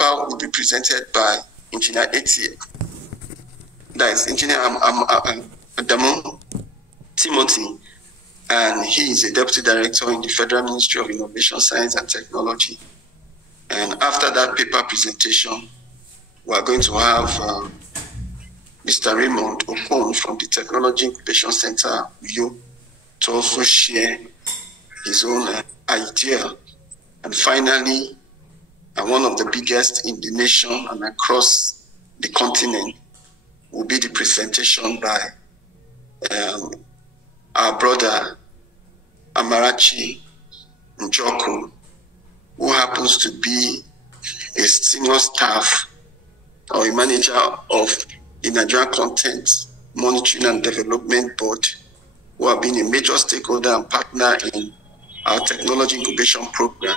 paper will be presented by Engineer Etie. That is Engineer Adamu Timothy, and he is a Deputy Director in the Federal Ministry of Innovation, Science and Technology. And after that paper presentation, we are going to have Mr. Raymond Okon from the Technology Incubation Center, Uyo, to also share his own idea. And finally, one of the biggest in the nation and across the continent will be the presentation by our brother Amarachi Njoku, who happens to be a senior staff or a manager of the Nigerian Content Monitoring and Development Board, who have been a major stakeholder and partner in our technology incubation program,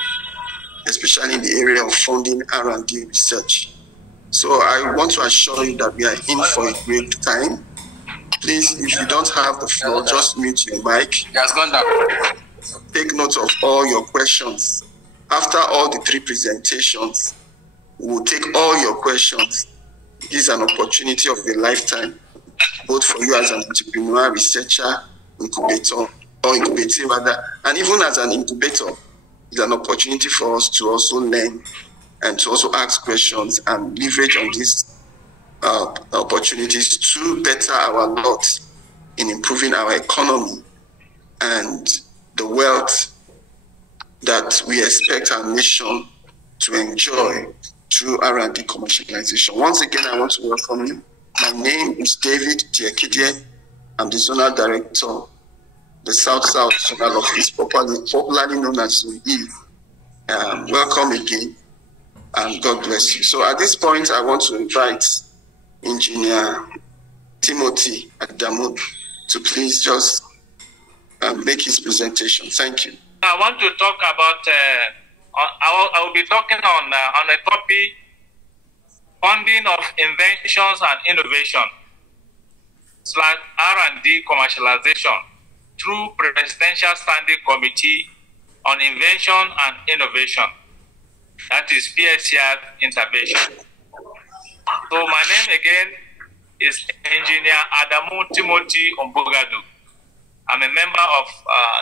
especially in the area of funding R&D research. So I want to assure you that we are in for a great time. Please, if you don't have the floor, just mute your mic. Take note of all your questions. After all the three presentations, we will take all your questions. This is an opportunity of a lifetime, both for you as an entrepreneur, researcher, incubator, or incubator rather, and even as an incubator, it's an opportunity for us to also learn and to also ask questions and leverage on these opportunities to better our lot in improving our economy and the wealth that we expect our nation to enjoy through R&D commercialization. Once again, I want to welcome you. My name is David Diekidie. I'm the Zonal Director, the South-South Zonal Office, popularly known as ZOE. Welcome again, and God bless you. So at this point, I want to invite Engineer Timothy Adamu to please just make his presentation. Thank you. I want to talk about, I will be talking on a topic, funding of inventions and innovation / R&D commercialization through Presidential Standing Committee on Invention and Innovation, that is PSCI intervention. So my name again is Engineer Adamu Timothy Ombogadu. I'm a member of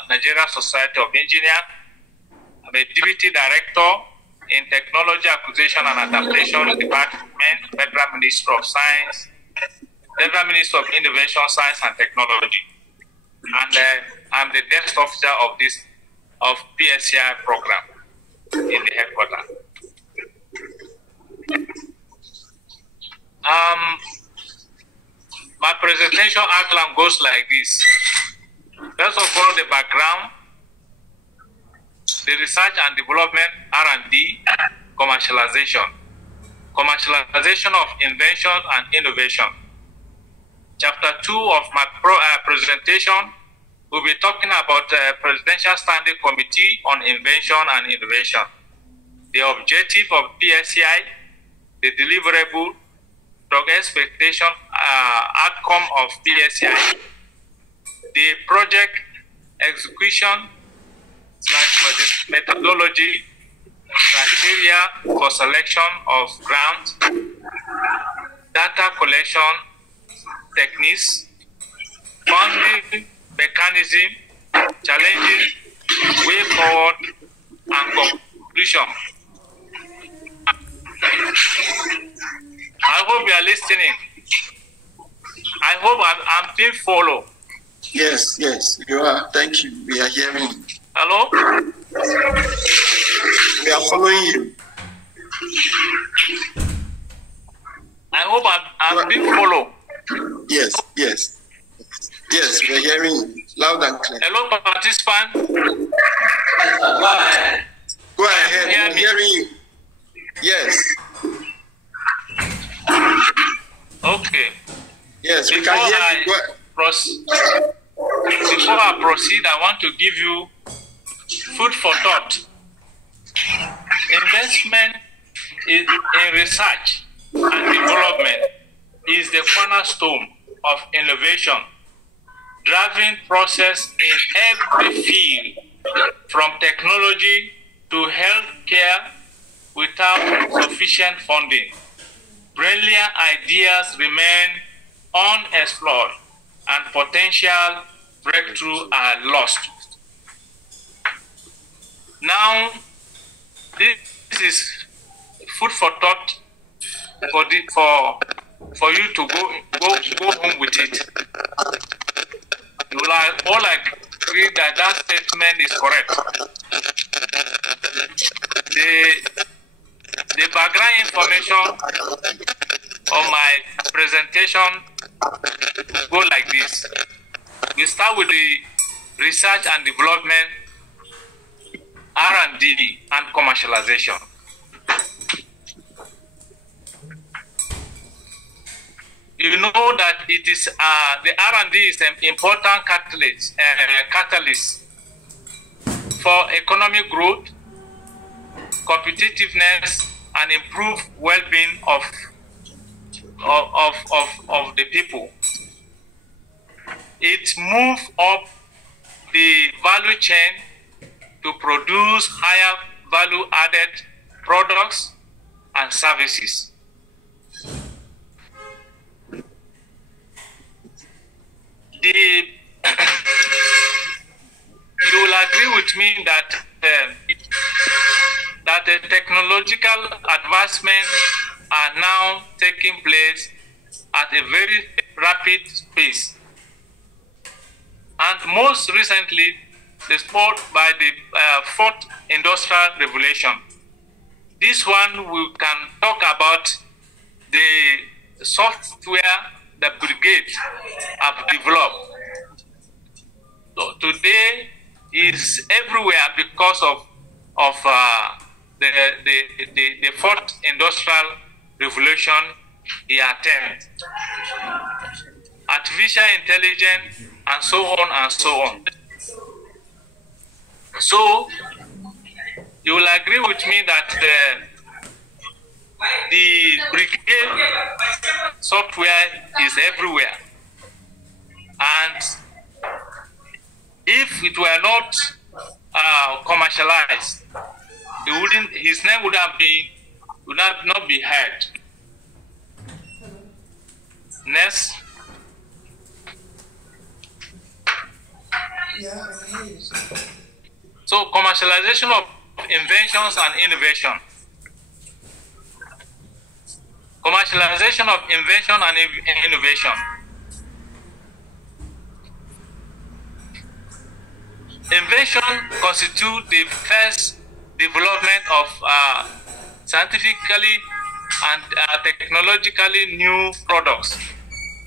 Nigeria Society of Engineers. I'm a Deputy Director in Technology Acquisition and Adaptation Department, Federal Ministry of Science, Federal Ministry of Innovation, Science and Technology. And I'm the desk officer of PSCI program in the headquarters. My presentation outline goes like this. First of all, the background, the research and development, R&D, commercialization of invention and innovation. Chapter 2 of my presentation, we'll be talking about the Presidential Standing Committee on Invention and Innovation, the objective of PSCI, the deliverable, the expectation outcome of PSCI, the project execution / methodology, criteria for selection of grants, data collection techniques, funding mechanism, challenges, way forward, and conclusion. I hope you are listening. I hope I'm being followed. Yes, you are. Thank you. We are hearing you. Hello? We are following you. I hope I'm being followed. Yes, we are hearing you. Loud and clear. Hello, participant. Go ahead. We are hearing you. Yes. Okay. Yes, we can hear you. Before I proceed, I want to give you food for thought. Investment in research and development is the cornerstone of innovation, driving process in every field, from technology to healthcare without sufficient funding, brilliant ideas remain unexplored and potential breakthroughs are lost. Now, this is food for thought for you to go home with it. You all agree that that statement is correct. The background information of my presentation go like this. We start with the research and development, R&D, and commercialization. You know that it is the R&D is an important catalyst for economic growth, competitiveness, and improved well-being of the people. It moves up the value chain to produce higher value-added products and services. You will agree with me that the technological advancements are now taking place at a very rapid pace. And most recently, spurred by the fourth industrial revolution. This one we can talk about the software that brigade have developed. So today is everywhere because of the fourth industrial revolution he attempted. Artificial intelligence and so on and so on. So you will agree with me that the brigade software is everywhere, and if it were not commercialized, his name would not be heard. Next. So commercialization of inventions and innovation. Commercialization of invention and innovation. Invention constitutes the first development of scientifically and technologically new products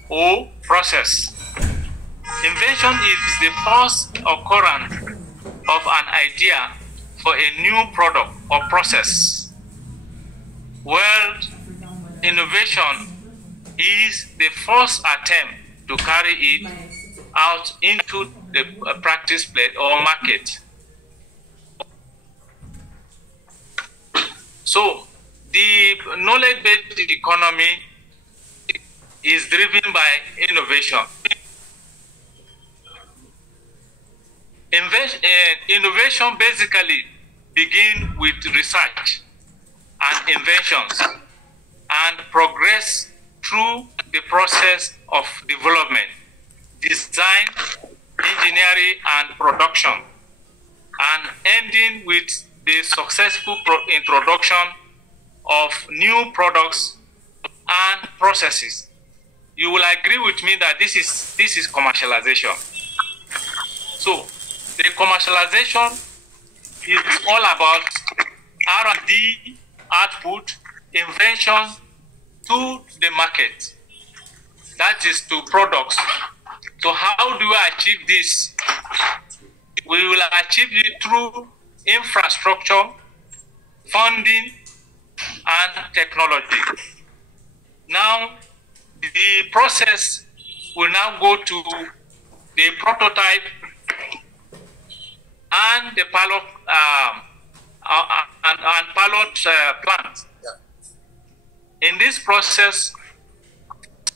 or process. Invention is the first occurrence of an idea for a new product or process. Well, innovation is the first attempt to carry it out into the practice place or market. So, the knowledge-based economy is driven by innovation. Innovation basically begins with research and inventions and progress through the process of development, design, engineering, and production, and ending with the successful introduction of new products and processes. You will agree with me that this is commercialization. So, the commercialization is all about R&D output, invention to the market. That is to products. So how do we achieve this? We will achieve it through infrastructure, funding, and technology. Now, the process will now go to the prototype and the pilot plant. In this process,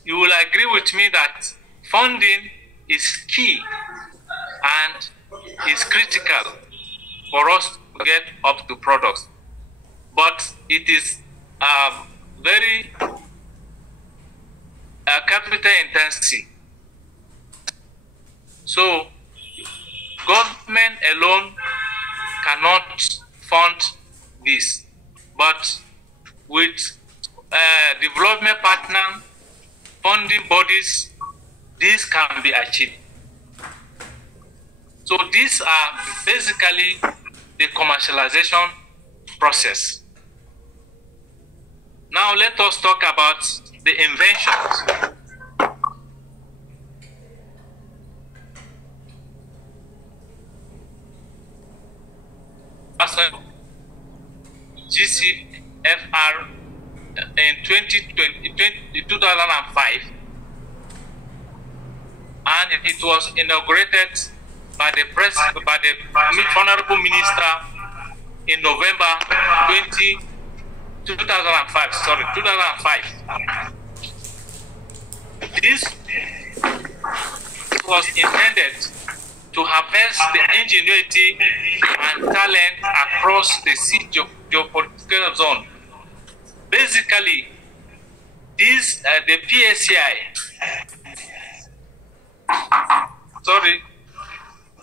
you will agree with me that funding is key and is critical for us to get up to products. but it is very capital intensive. So government alone cannot fund this, but with development partner, funding bodies, this can be achieved. So these are basically the commercialization process. Now let us talk about the inventions. GCFR in 2005, and it was inaugurated by the Honorable Minister in November 2005. This was intended to harvest the ingenuity and talent across the geopolitical zone. Basically, this the PSCI.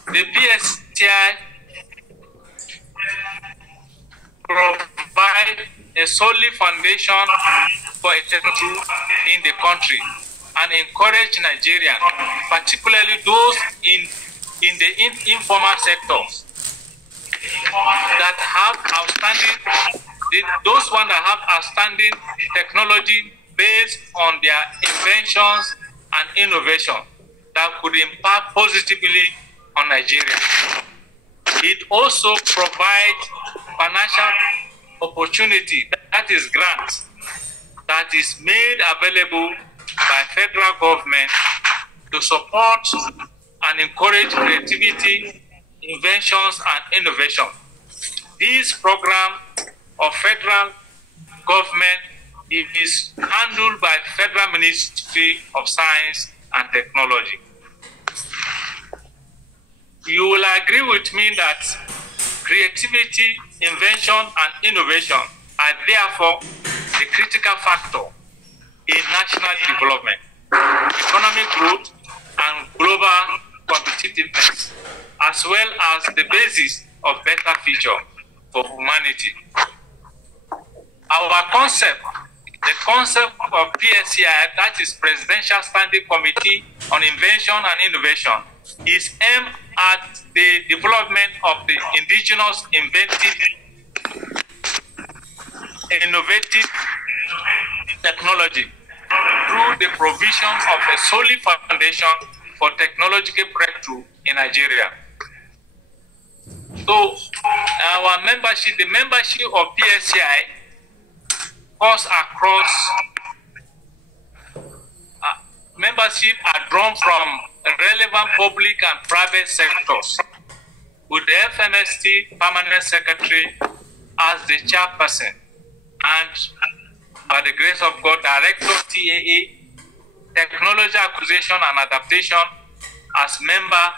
The PSCI provide a solid foundation for a technology in the country and encourage Nigerians, particularly those in the informal sectors, that have outstanding technology based on their inventions and innovation that could impact positively on Nigeria. It also provides financial opportunity, that is grants, that is made available by federal government to support and encourage creativity, inventions, and innovation. This program of federal government is handled by Federal Ministry of Science and Technology. You will agree with me that creativity, invention, and innovation are therefore a critical factor in national development, economic growth, and global competitiveness, as well as the basis of better future for humanity. Our concept, the concept of PSCI, that is Presidential Standing Committee on Invention and Innovation, is aimed at the development of the indigenous innovative technology through the provision of a solid foundation for technological breakthrough in Nigeria. So our membership, the membership of PSCI, goes across membership are drawn from relevant public and private sectors, with the FMST Permanent Secretary as the chairperson, and by the grace of God, Director TAA, Technology Acquisition and Adaptation as member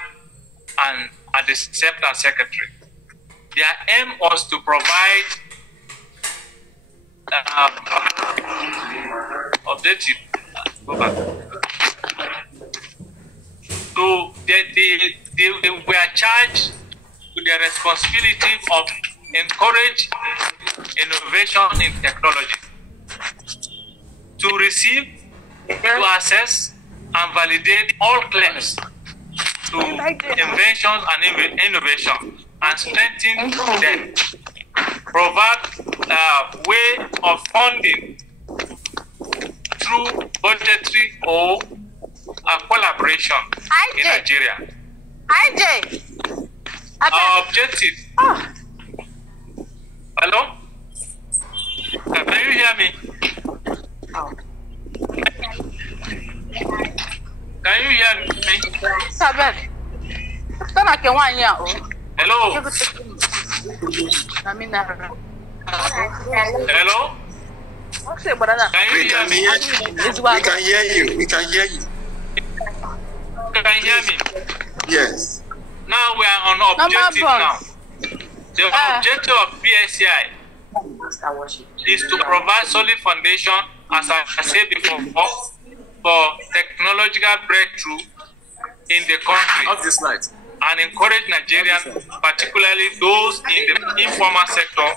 and at the SEPTA Secretary. Their aim was to provide objective. So they were charged with the responsibility of encourage innovation in technology, to receive, to assess, and validate all claims to inventions and innovation, and strengthen them. Provide way of funding through budgetary or collaboration in Nigeria. Our objective. Hello? Can you hear me? Can you hear me? Hello? Hello? Can you hear me? We can hear you. We can hear you. Can you hear me? Yes. Now we are on objective now. The objective of PSCI is to provide solid foundation, as I said before, for technological breakthrough in the country. Off this light. And encourage Nigerians, particularly those in the informal sector,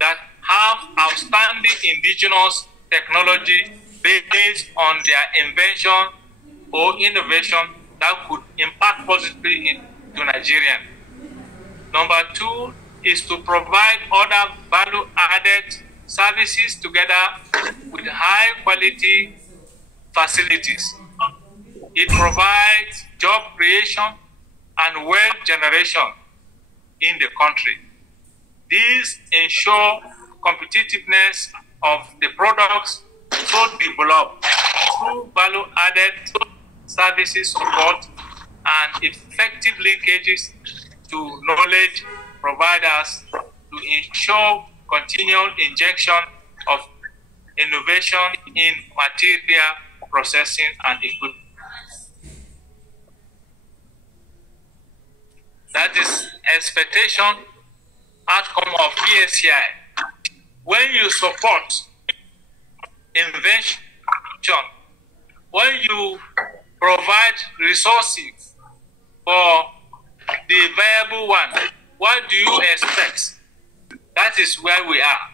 that have outstanding indigenous technology based on their invention or innovation that could impact positively to Nigerians. Number two is to provide other value-added services together with high-quality facilities. It provides job creation and wealth generation in the country. These ensure competitiveness of the products so developed through value-added services support and effective linkages to knowledge providers to ensure continual injection of innovation in material processing and equipment. That is expectation outcome of PSCI. When you support invention, when you provide resources for the viable one, what do you expect? That is where we are.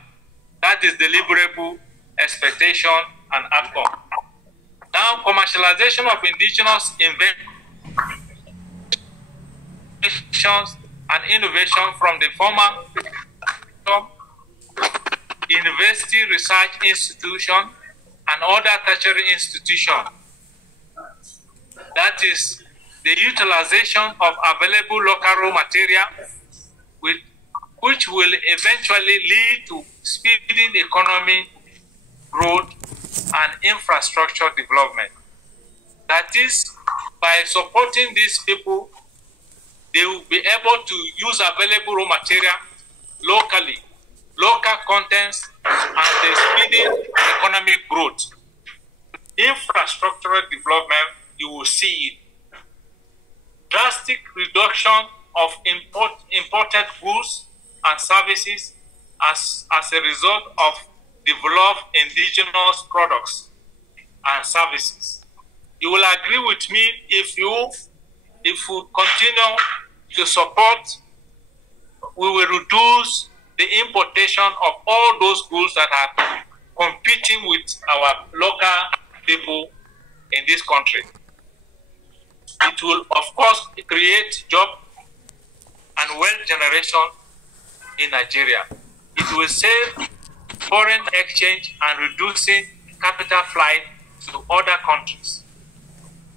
That is deliverable expectation and outcome. Now, commercialization of indigenous inventions and innovation from the former university research institution and other tertiary institution. That is the utilization of available local raw material, which will eventually lead to speeding economy growth and infrastructure development. That is, by supporting these people, they will be able to use available raw material locally, local contents, and the speeding economic growth. Infrastructural development, you will see it. Drastic reduction of imported goods and services as a result of developed indigenous products and services. You will agree with me if we continue to support, we will reduce the importation of all those goods that are competing with our local people in this country. It will, of course, create job and wealth generation in Nigeria. It will save foreign exchange and reducing capital flight to other countries.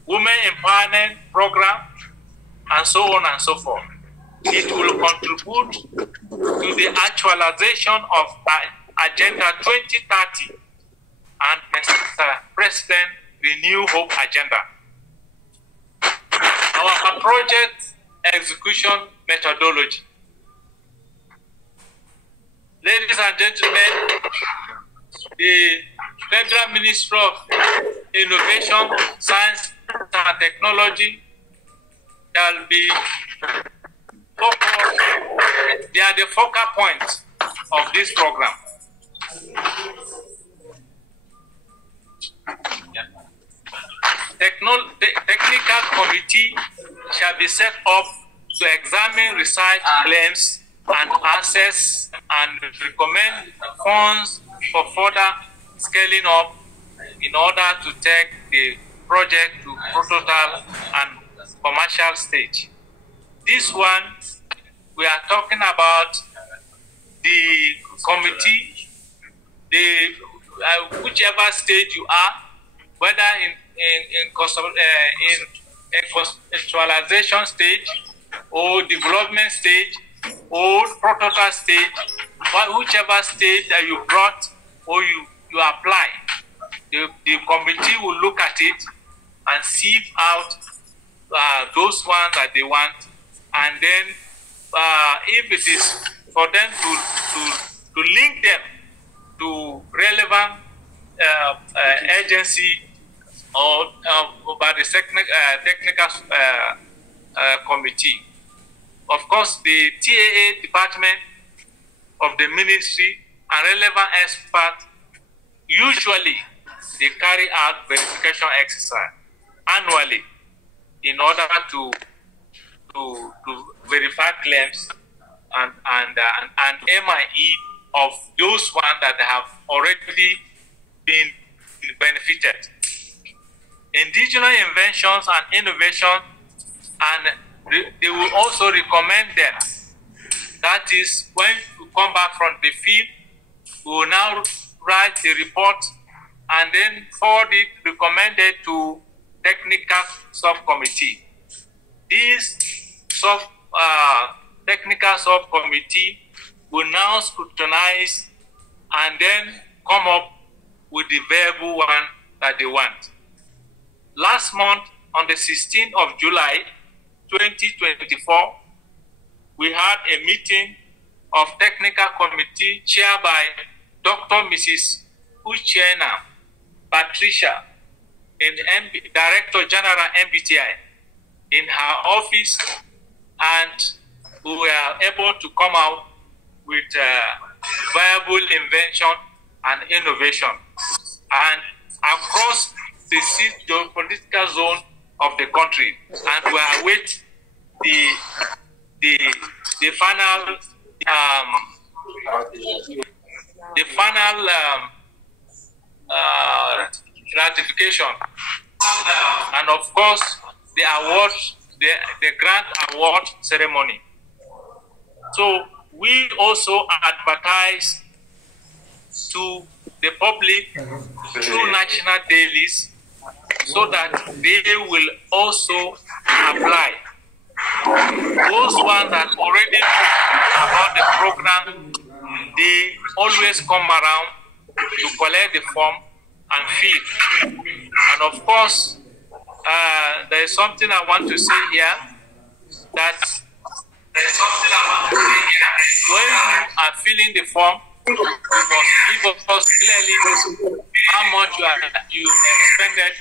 Women empowerment program, and so on and so forth. It will contribute to the actualization of Agenda 2030 and Mr. President, the New Hope Agenda. Our project execution methodology. Ladies and gentlemen, the Federal Ministry of Innovation, Science and Technology shall be focused. They are the focal points of this program. The technical committee shall be set up to examine research claims and assess and recommend funds for further scaling up in order to take the project to prototype and commercial stage. This one, we are talking about the committee, whichever stage you are, whether in conceptualization stage or development stage or prototype stage, whichever stage that you brought or you apply, the committee will look at it and sieve out those ones that they want, and then if it is for them to link them to relevant agency or by the technical committee. Of course, the TAA department of the ministry and relevant experts usually they carry out verification exercise annually in order to verify claims and MIE of those ones that have already been benefited. Indigenous inventions and innovation, and they will also recommend them. That is, when you come back from the field, we will now write the report and then forward it, recommended to technical subcommittee. This technical subcommittee will now scrutinize and then come up with the verbal one that they want. Last month, on the 16th of July, 2024, we had a meeting of technical committee chaired by Dr. Mrs. Uchenna Patricia, Director General MBTI, in her office, and we were able to come out with viable invention and innovation. And across the geopolitical zone of the country, and we await the final ratification, and of course the award, the grant award ceremony. So we also advertise to the public through national dailies so that they will also apply. Those ones that already know about the program, they always come around to collect the form and fill. And of course, there is something I want to say here, that when you are filling the form, you must give us clearly how much you expended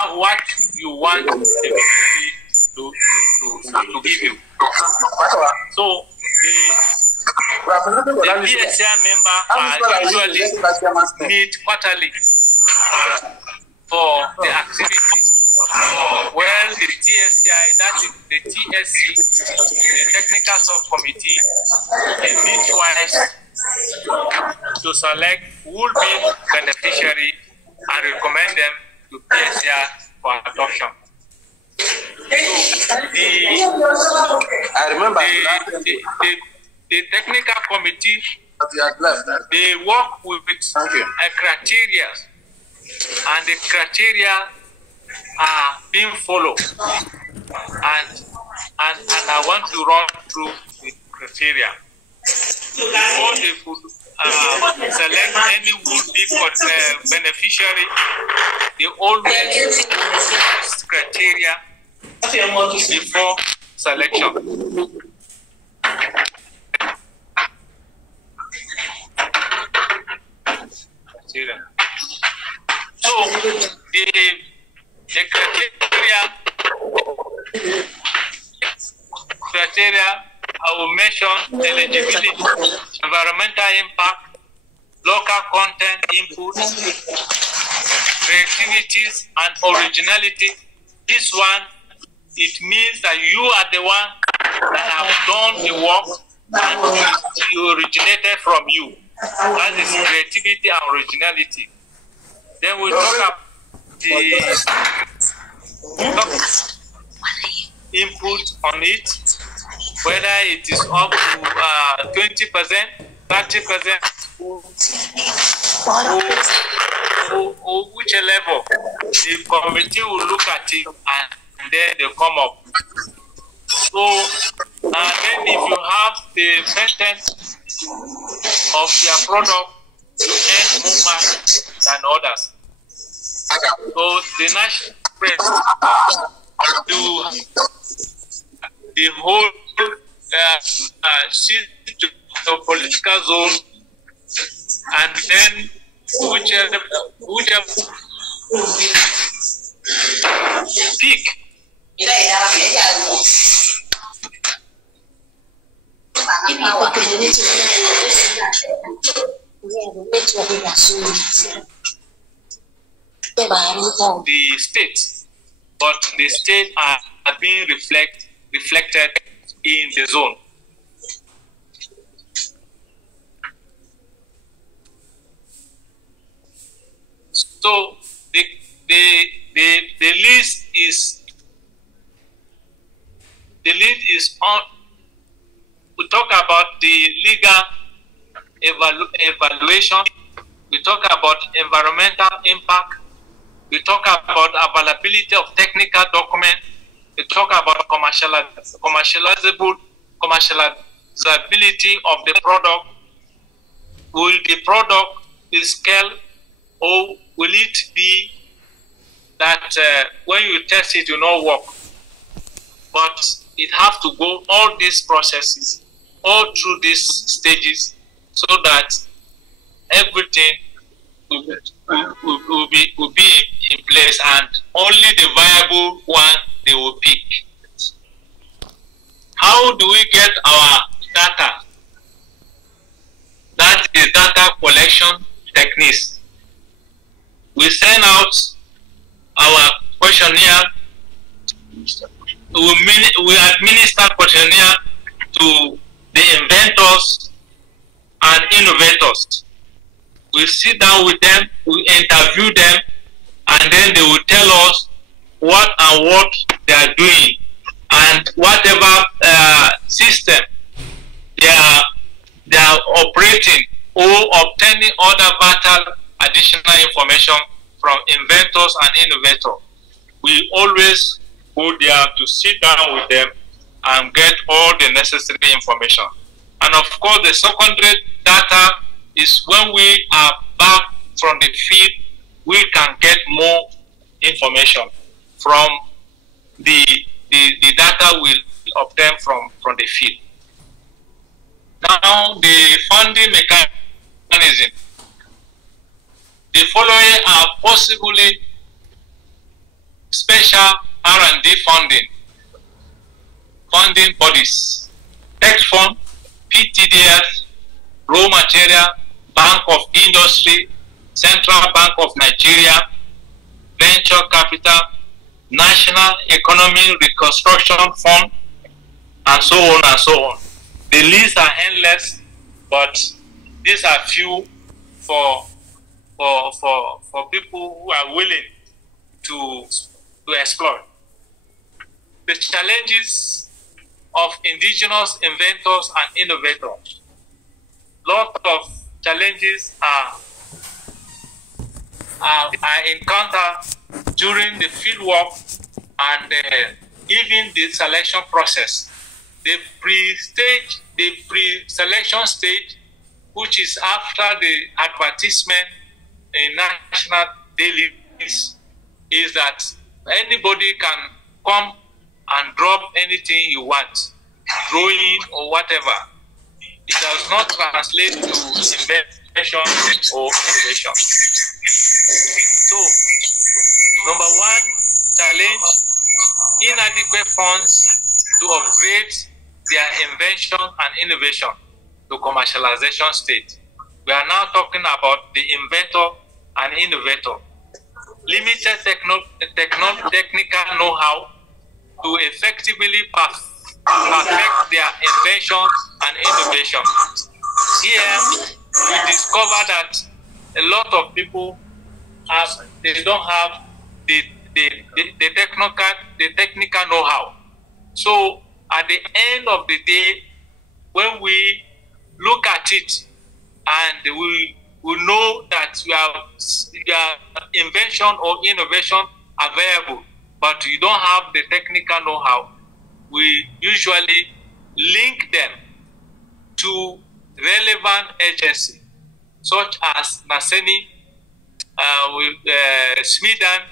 and what you want the community to give you. So the PSI member usually meet quarterly for the activities. Well, the TSCI, that is the TSC, the technical subcommittee, they meet twice to select who will be beneficiary and recommend them to PSI for adoption. So I remember the technical committee, they work with a criteria, and the criteria are being followed. And I want to run through the criteria. Before they could select any would-be beneficiary, they always use this criteria before selection. So the criteria I will mention: eligibility, environmental impact, local content input, creativities, and originality. This one, it means that you are the one that have done the work and you originated from you. That is creativity and originality. Then we talk about the input on it, whether it is up to 20%, 30%, or which level. The committee will look at it and then they come up. So, then if you have the patent of their product, you earn more money than others. So the national press do the whole the political zone, and then whichever pick the state, but the state are being reflected in the zone. So the list is on. We talk about the legal evaluation. We talk about environmental impact. We talk about availability of technical documents. We talk about commercializability of the product. Will the product be scaled, or will it be that when you test it, will not work? But it has to go all these processes, all through these stages, so that everything will be in place, and only the viable one they will pick. How do we get our data? That is data collection techniques. We send out our questionnaire. We administer questionnaire to the inventors and innovators. We sit down with them, we interview them, and then they will tell us what they are doing, and whatever system they are operating, or obtaining other vital additional information from inventors and innovators. We always go there to sit down with them and get all the necessary information. And of course, the secondary data is when we are back from the field, we can get more information from the data we obtain from the field. Now, the funding mechanism. The following are possibly special R&D funding bodies: Tech Fund, PTDF, Raw Material, Bank of Industry, Central Bank of Nigeria, Venture Capital, National Economic Reconstruction Fund, and so on and so on. The lists are endless, but these are few for people who are willing to explore. The challenges of indigenous inventors and innovators. Lot of challenges are encountered during the fieldwork and even the selection process. The pre-selection stage, which is after the advertisement in national dailies, is that anybody can come and drop anything you want, drawing or whatever. It does not translate to invention or innovation. So, number one challenge, inadequate funds to upgrade their invention and innovation to commercialization stage. We are now talking about the inventor and innovator. Limited technical know-how to effectively perfect their invention and innovation. Here, we discover that a lot of people they don't have the technical know-how. So at the end of the day, when we look at it and we know that your invention or innovation available, but you don't have the technical know-how, we usually link them to relevant agencies such as NASENI, SMIDAN.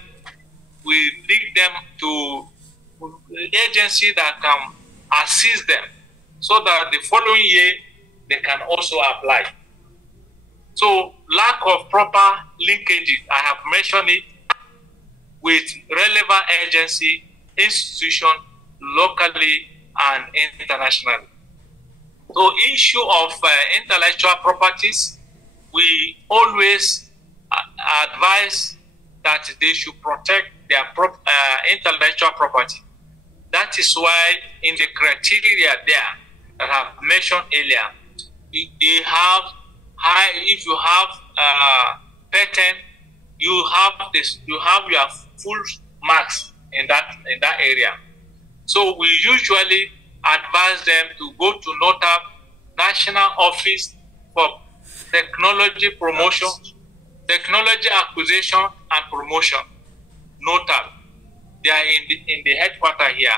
We link them to agencies that can assist them so that the following year they can also apply. So lack of proper linkages, I have mentioned it, with relevant agency, institution, locally and internationally. So issue of intellectual properties, we always advise that they should protect their intellectual property. That is why in the criteria there that I've mentioned earlier, they have high. If you have patent, you have this. You have your full marks in that area. So we usually advise them to go to NOTAP, National Office for Technology Promotion, Technology Acquisition and Promotion, NOTAP. They are in the headquarters here,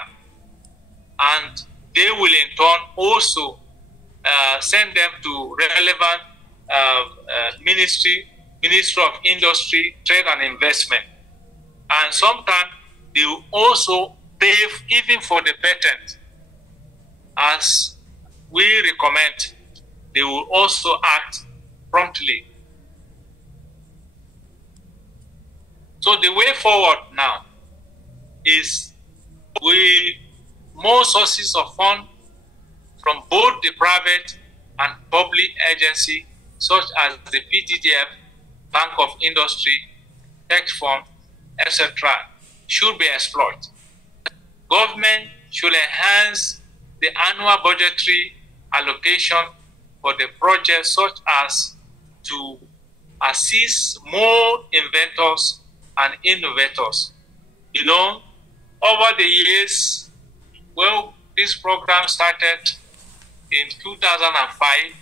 and they will in turn also send them to relevant Ministry of Industry, Trade and Investment. And sometimes they will also pay even for the patent. As we recommend, they will also act promptly. So the way forward now is more sources of funds from both the private and public agency, such as the PTDF, Bank of Industry, Tech Fund, etc., should be exploited. Government should enhance the annual budgetary allocation for the project, such as to assist more inventors and innovators. You know, over the years, well, this program started in 2005.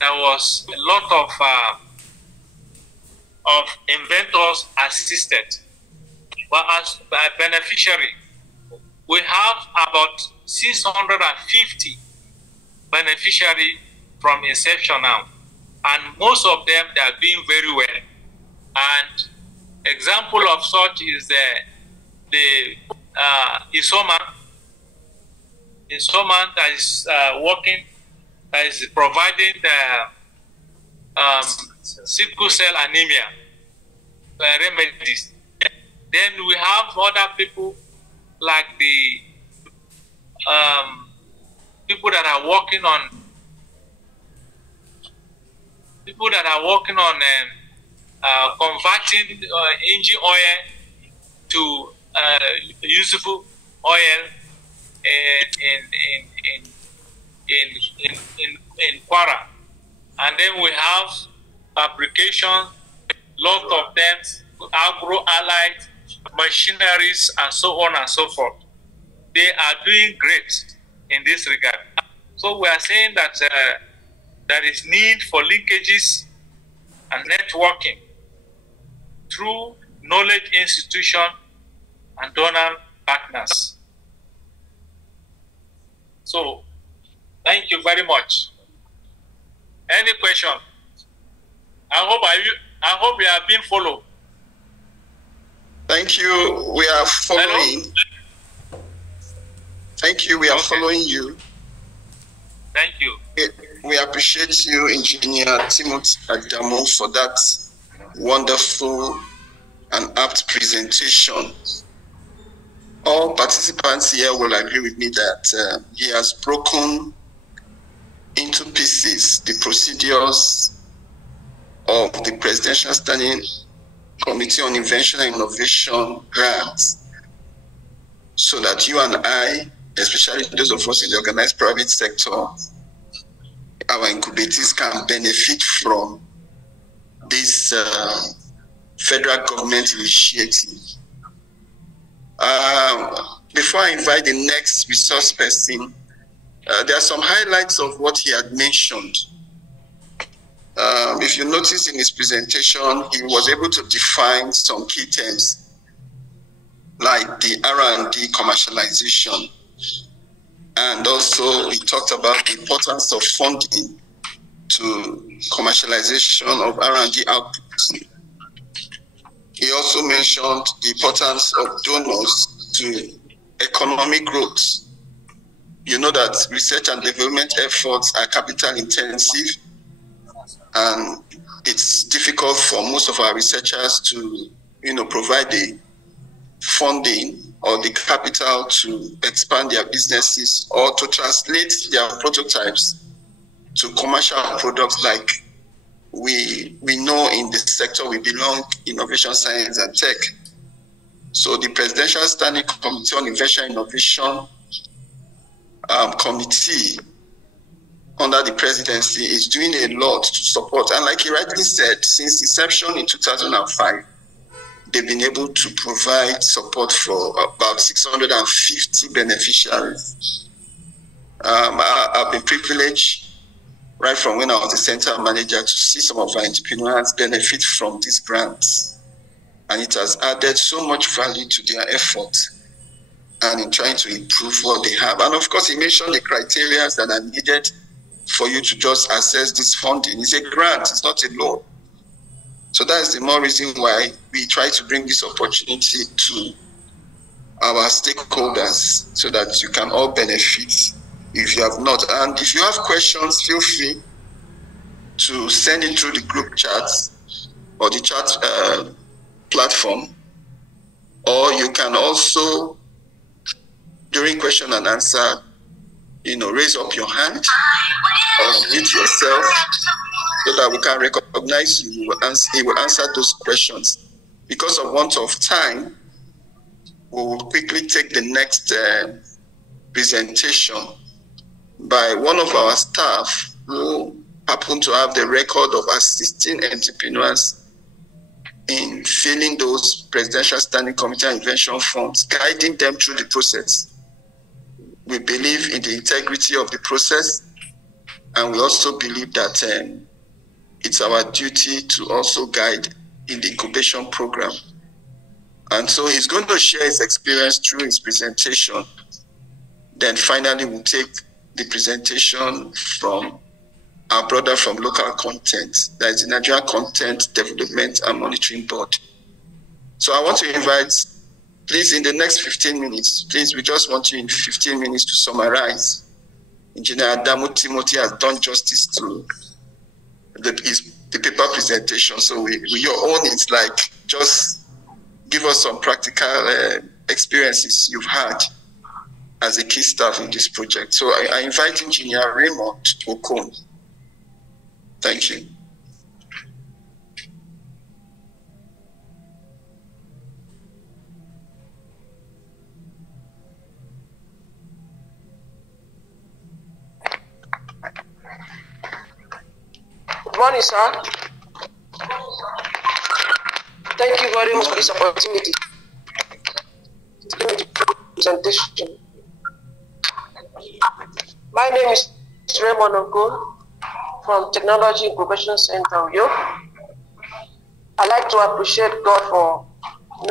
There was a lot of inventors assisted. But as a beneficiary, we have about 650 beneficiaries from inception now. And most of them, they are doing very well. And example of such is the Isoma that is working, that is providing the sickle cell anemia remedies. Then we have other people like the people that are working on converting engine oil to usable oil in Kwara. And then we have fabrication, lot of them, agro-allied machineries, and so on and so forth. They are doing great in this regard. So we are saying that there is need for linkages and networking through knowledge institution and donor partners. So, thank you very much. Any question? I hope you have been followed. Thank you. We are following. Hello? Thank you. We are following you. Thank you. We appreciate you, Engineer Timothy Adamo, for that wonderful and apt presentation. All participants here will agree with me that he has broken into pieces the procedures of the Presidential Standing Committee on Invention and Innovation grants, so that you and I, especially those of us in the organized private sector, our incubators can benefit from this federal government initiative. Before I invite the next resource person, there are some highlights of what he had mentioned. If you notice in his presentation, he was able to define some key terms like the R&D commercialization. And also he talked about the importance of funding to commercialization of R&D outputs. He also mentioned the importance of donors to economic growth. You know that research and development efforts are capital intensive, and it's difficult for most of our researchers to, provide the funding or the capital to expand their businesses or to translate their prototypes to commercial products like we know in the sector we belong, innovation, science, and tech. So the Presidential Standing Committee on Invention and Innovation Committee under the presidency is doing a lot to support. And like he rightly said, since inception in 2005, they've been able to provide support for about 650 beneficiaries. I've been privileged right from when I was the center manager to see some of our entrepreneurs benefit from these grants. And it has added so much value to their effort and in trying to improve what they have. And of course, he mentioned the criteria that are needed for you to just access this funding. It's a grant, it's not a loan. So that's the more reason why we try to bring this opportunity to our stakeholders so that you can all benefit if you have not. And if you have questions, feel free to send it through the group chat or the chat platform, or you can also, during question and answer, raise up your hand or mute yourself so that we can recognize you. He will answer those questions. Because of want of time, we will quickly take the next presentation by one of our staff who happen to have the record of assisting entrepreneurs in filling those Presidential Standing Committee on Invention forms, guiding them through the process. We believe in the integrity of the process, and we also believe that it's our duty to also guide in the incubation program. And so he's going to share his experience through his presentation. Then finally, we'll take the presentation from our brother from local content, that is the Nigerian Content Development and Monitoring Board. So I want to invite, please, in the next 15 minutes, please, we just want you in 15 minutes to summarize. Engineer Adamu Timothy has done justice to the paper presentation. So your own is like, just give us some practical experiences you've had as a key staff in this project. So I invite Engineer Raymond Okon. Thank you. Good morning, sir. Thank you very much for this opportunity to give me the presentation. My name is Raymond Okon from Technology Incubation Center, Uyo. I'd like to appreciate God for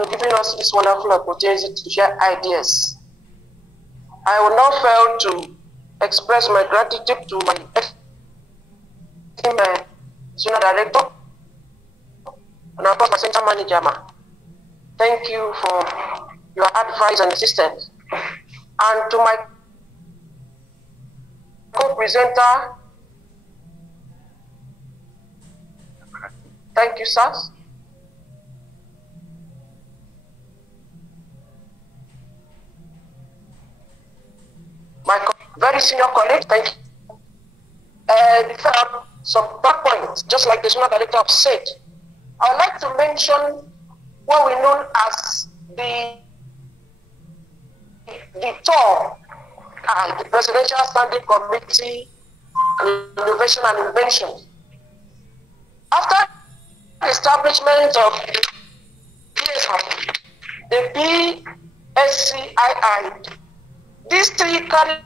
giving us this wonderful opportunity to share ideas. I will not fail to express my gratitude to my senior director and of course my center manager. Thank you for your advice and assistance. And to my co-presenter, thank you, sir. My very senior colleague, thank you. Some back points, just like the senior director have said. I would like to mention what we know as the TOR, the Presidential Standing Committee on Innovation and Invention. After the establishment of the PSCII, these three carry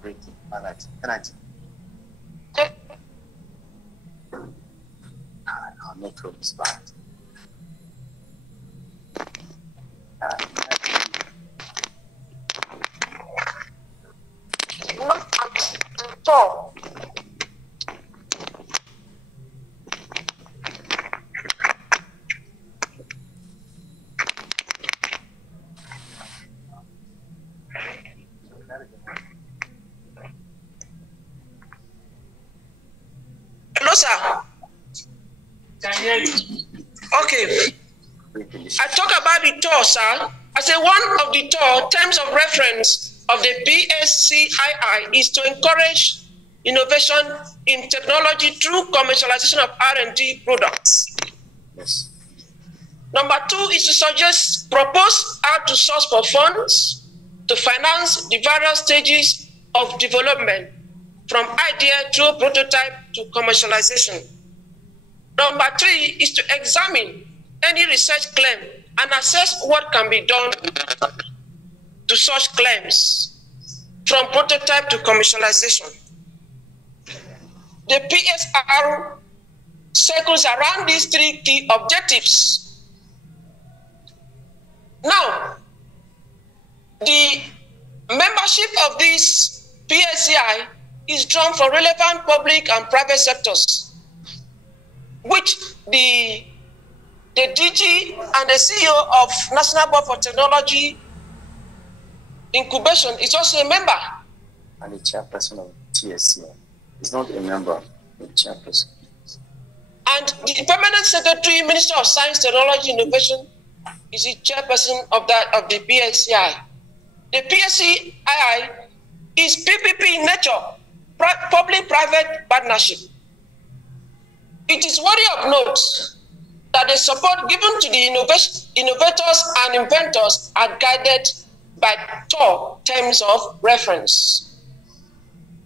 breaking. Energy. Our network is bad. not at all. Hello, sir. Can hear you. Okay. I talk about the TOR, sir. I say one of the TOR terms of reference of the PSCII is to encourage innovation in technology through commercialization of R&D products. Yes. Number 2 is to suggest, propose how to source for funds to finance the various stages of development from idea through prototype to commercialization. Number 3 is to examine any research claim and assess what can be done to such claims from prototype to commercialization. The PSR circles around these 3 key objectives. Now, the membership of this PSCI is drawn from relevant public and private sectors, which the DG and the CEO of National Board for Technology Incubation is also a member. And the chairperson of TSCI is not a member, the chairperson. And the permanent secretary, Minister of Science, Technology, Innovation, is the chairperson of the PSCI. The PSCI is PPP in nature, public-private partnership. It is worthy of note that the support given to the innovators and inventors are guided by TOR terms of reference.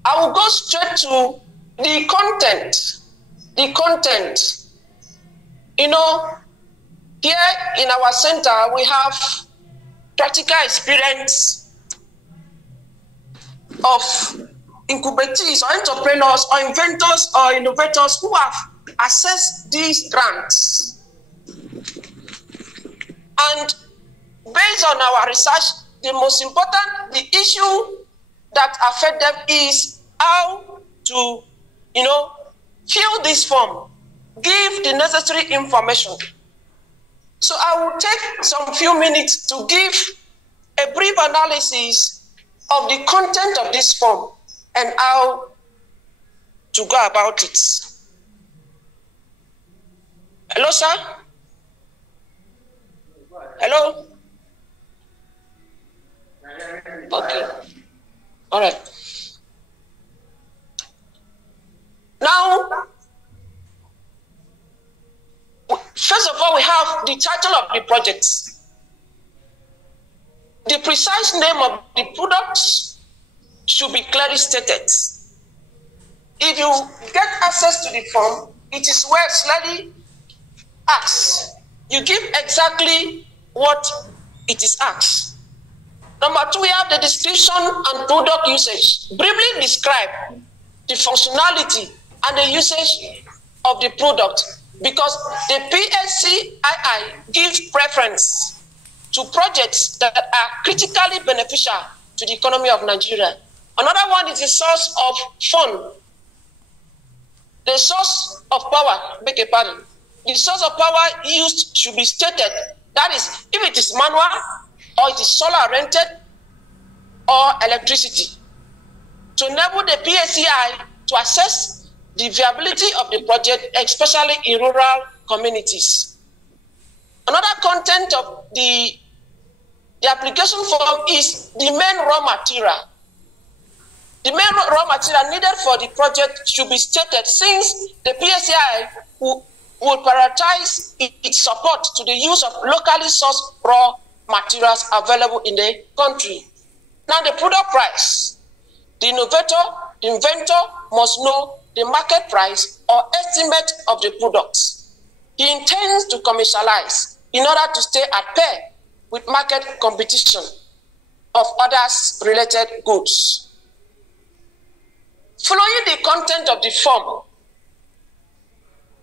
I will go straight to the content. The content. You know, here in our center, we have practical experience of incubatees or entrepreneurs or inventors or innovators who have accessed these grants. And based on our research, the most important, the issue that affects them is how to, fill this form, give the necessary information. So I will take some few minutes to give a brief analysis of the content of this form and how to go about it. Hello, sir? Hello? Okay. All right. Now, first of all, we have the title of the project. The precise name of the products should be clearly stated. If you get access to the form, it is where slightly asked. You give exactly what it is asked. Number 2, we have the description and product usage. Briefly describe the functionality and the usage of the product, because the PSCII gives preference to projects that are critically beneficial to the economy of Nigeria. Another one is the source of fund. The source of power, beg your pardon. The source of power used should be stated. That is, if it is manual, or it is solar rented, or electricity. To enable the PSCI to assess the viability of the project, especially in rural communities. Another content of the application form is the main raw material. The main raw material needed for the project should be stated, since the PSCI will prioritize its support to the use of locally sourced raw materials available in the country. Now, the product price. The inventor must know the market price or estimate of the products he intends to commercialize in order to stay at pair with market competition of others related goods. Following the content of the form,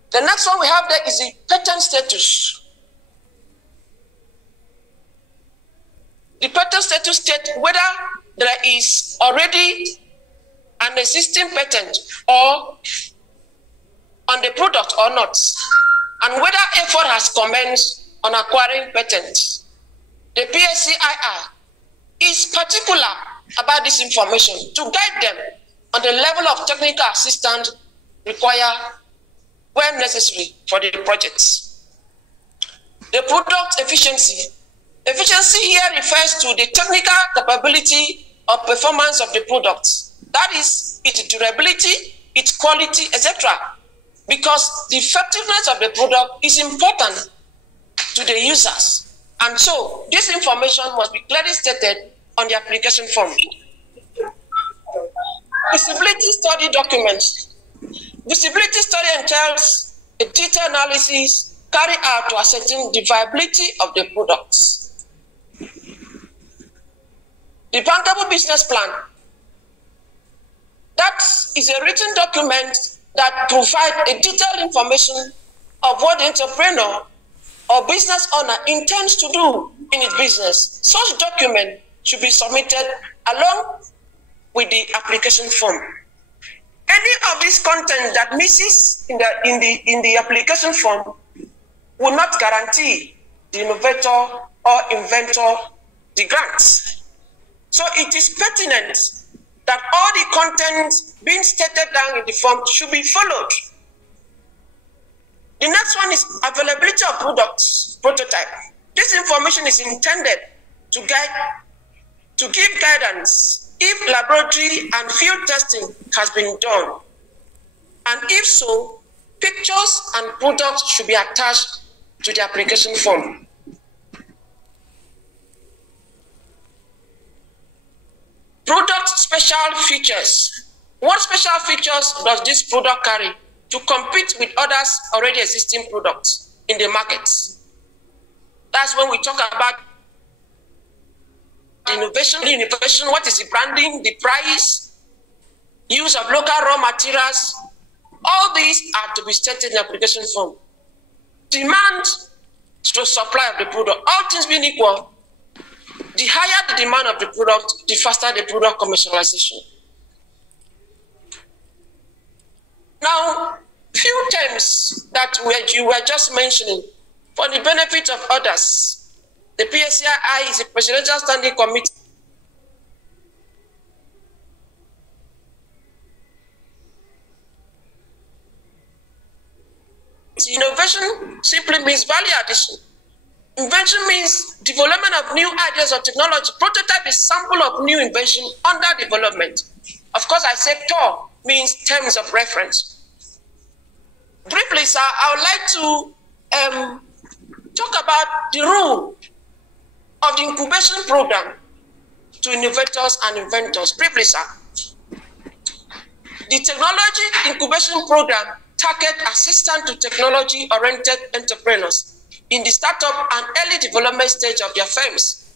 the next one we have there is the patent status. The patent status states whether there is already an existing patent or on the product or not, and whether effort has commenced on acquiring patents. The PSCII is particular about this information to guide them on the level of technical assistance required when necessary for the projects. The product efficiency. Efficiency here refers to the technical capability or performance of the product. That is, its durability, its quality, etc. Because the effectiveness of the product is important to the users. And so, this information must be clearly stated on the application form. Visibility study documents. Visibility study entails a detailed analysis carried out to ascertain the viability of the products. The bankable business plan. That is a written document that provides a detailed information of what the entrepreneur or business owner intends to do in its business. Such document should be submitted along with the application form. Any of this content that misses in the application form will not guarantee the innovator or inventor the grants. So it is pertinent that all the content being stated down in the form should be followed. The next one is availability of products, prototype. This information is intended to give guidance if laboratory and field testing has been done. And if so, pictures and products should be attached to the application form. Product special features. What special features does this product carry to compete with others already existing products in the market? That's when we talk about innovation, what is the branding, the price, use of local raw materials. All these are to be stated in the application form. Demand to supply of the product. All things being equal, the higher the demand of the product, the faster the product commercialization. Now, few terms that you were just mentioning for the benefit of others. The PSCI is a Presidential Standing Committee. Innovation simply means value addition. Invention means development of new ideas or technology. Prototype is sample of new invention under development. Of course, I said TOR means terms of reference. Briefly, sir, I would like to talk about the role of the incubation program to innovators and inventors. Briefly, sir, the technology incubation program targets assistance to technology-oriented entrepreneurs in the startup and early development stage of their firms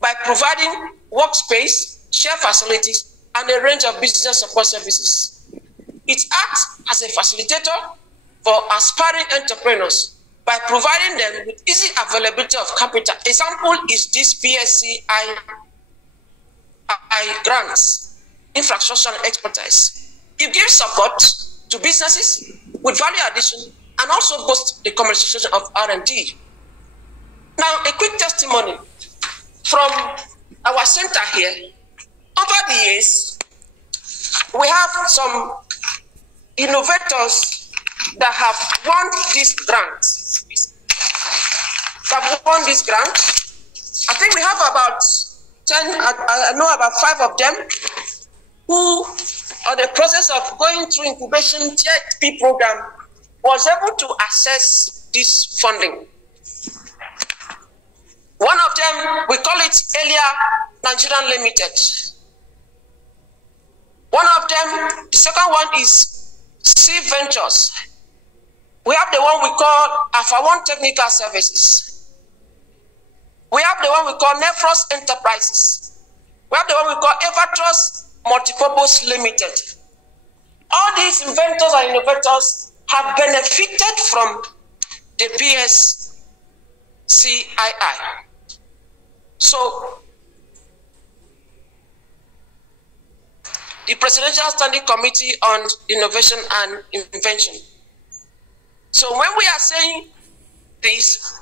by providing workspace, shared facilities, and a range of business support services. It acts as a facilitator for aspiring entrepreneurs by providing them with easy availability of capital. Example is this PSCI grants, infrastructure and expertise. It gives support to businesses with value addition and also boosts the commercialization of R&D. Now, a quick testimony from our center here. Over the years, we have some innovators that have won this grant. I think we have about 10, I know about 5 of them who are the process of going through incubation TIP program was able to access this funding. One of them, we call it Elia Nigerian Limited. One of them, the second one is Ventures. We have the one we call Alpha-1 Technical Services. We have the one we call Nephros Enterprises. We have the one we call Evertrust Multipurpose Limited. All these inventors and innovators have benefited from the PSCII. So, the Presidential Standing Committee on Innovation and Invention. So when we are saying this,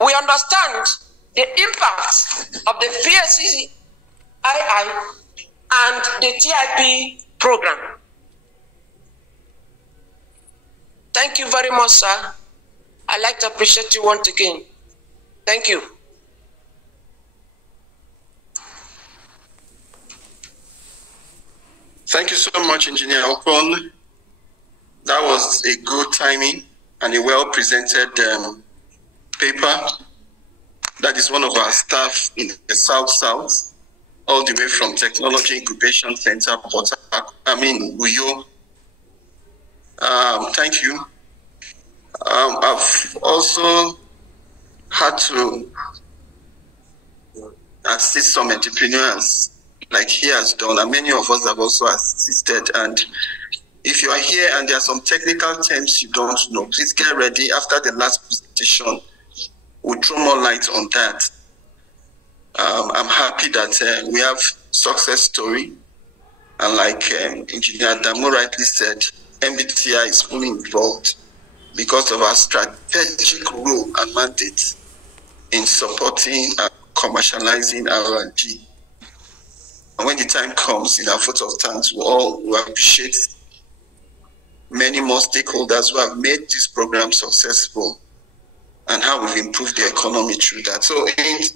we understand the impact of the PSCII and the TIP program. Thank you very much, sir. I'd like to appreciate you once again. Thank you. Thank you so much, Engineer Okon. That was a good timing and a well-presented paper. That is one of our staff in the South, all the way from Technology Incubation Center, Uyo. Thank you. I've also had to assist some entrepreneurs like he has done, and many of us have also assisted. And if you are here and there are some technical terms you don't know, please get ready. After the last presentation, we'll throw more light on that. I'm happy that we have success story. And like Engineer Damu rightly said, MBTI is fully involved because of our strategic role and mandate in supporting and commercializing R&D. And when the time comes, in our vote of thanks, we appreciate many more stakeholders who have made this program successful and how we've improved the economy through that. So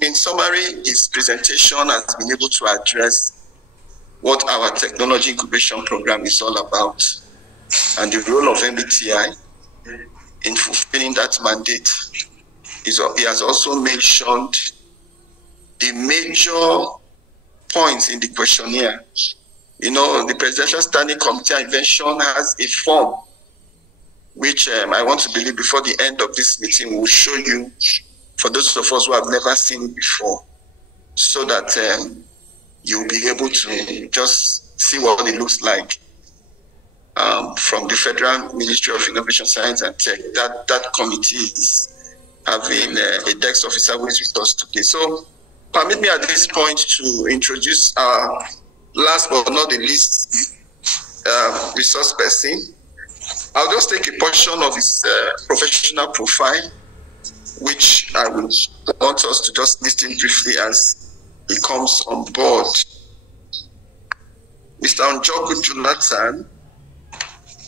in summary, this presentation has been able to address what our technology incubation program is all about and the role of MBTI in fulfilling that mandate. He has also mentioned the major points in the questionnaire. You know, the Presidential Standing Committee Invention has a form which I want to believe before the end of this meeting will show you, for those of us who have never seen it before, so that you'll be able to just see what it looks like from the Federal Ministry of Innovation, Science and Tech. That committee is having a desk officer who is with us today. So permit me at this point to introduce our last but not the least resource person. I'll just take a portion of his professional profile, which I would want us to just listen briefly as he comes on board. Mr. Njoku Jonathan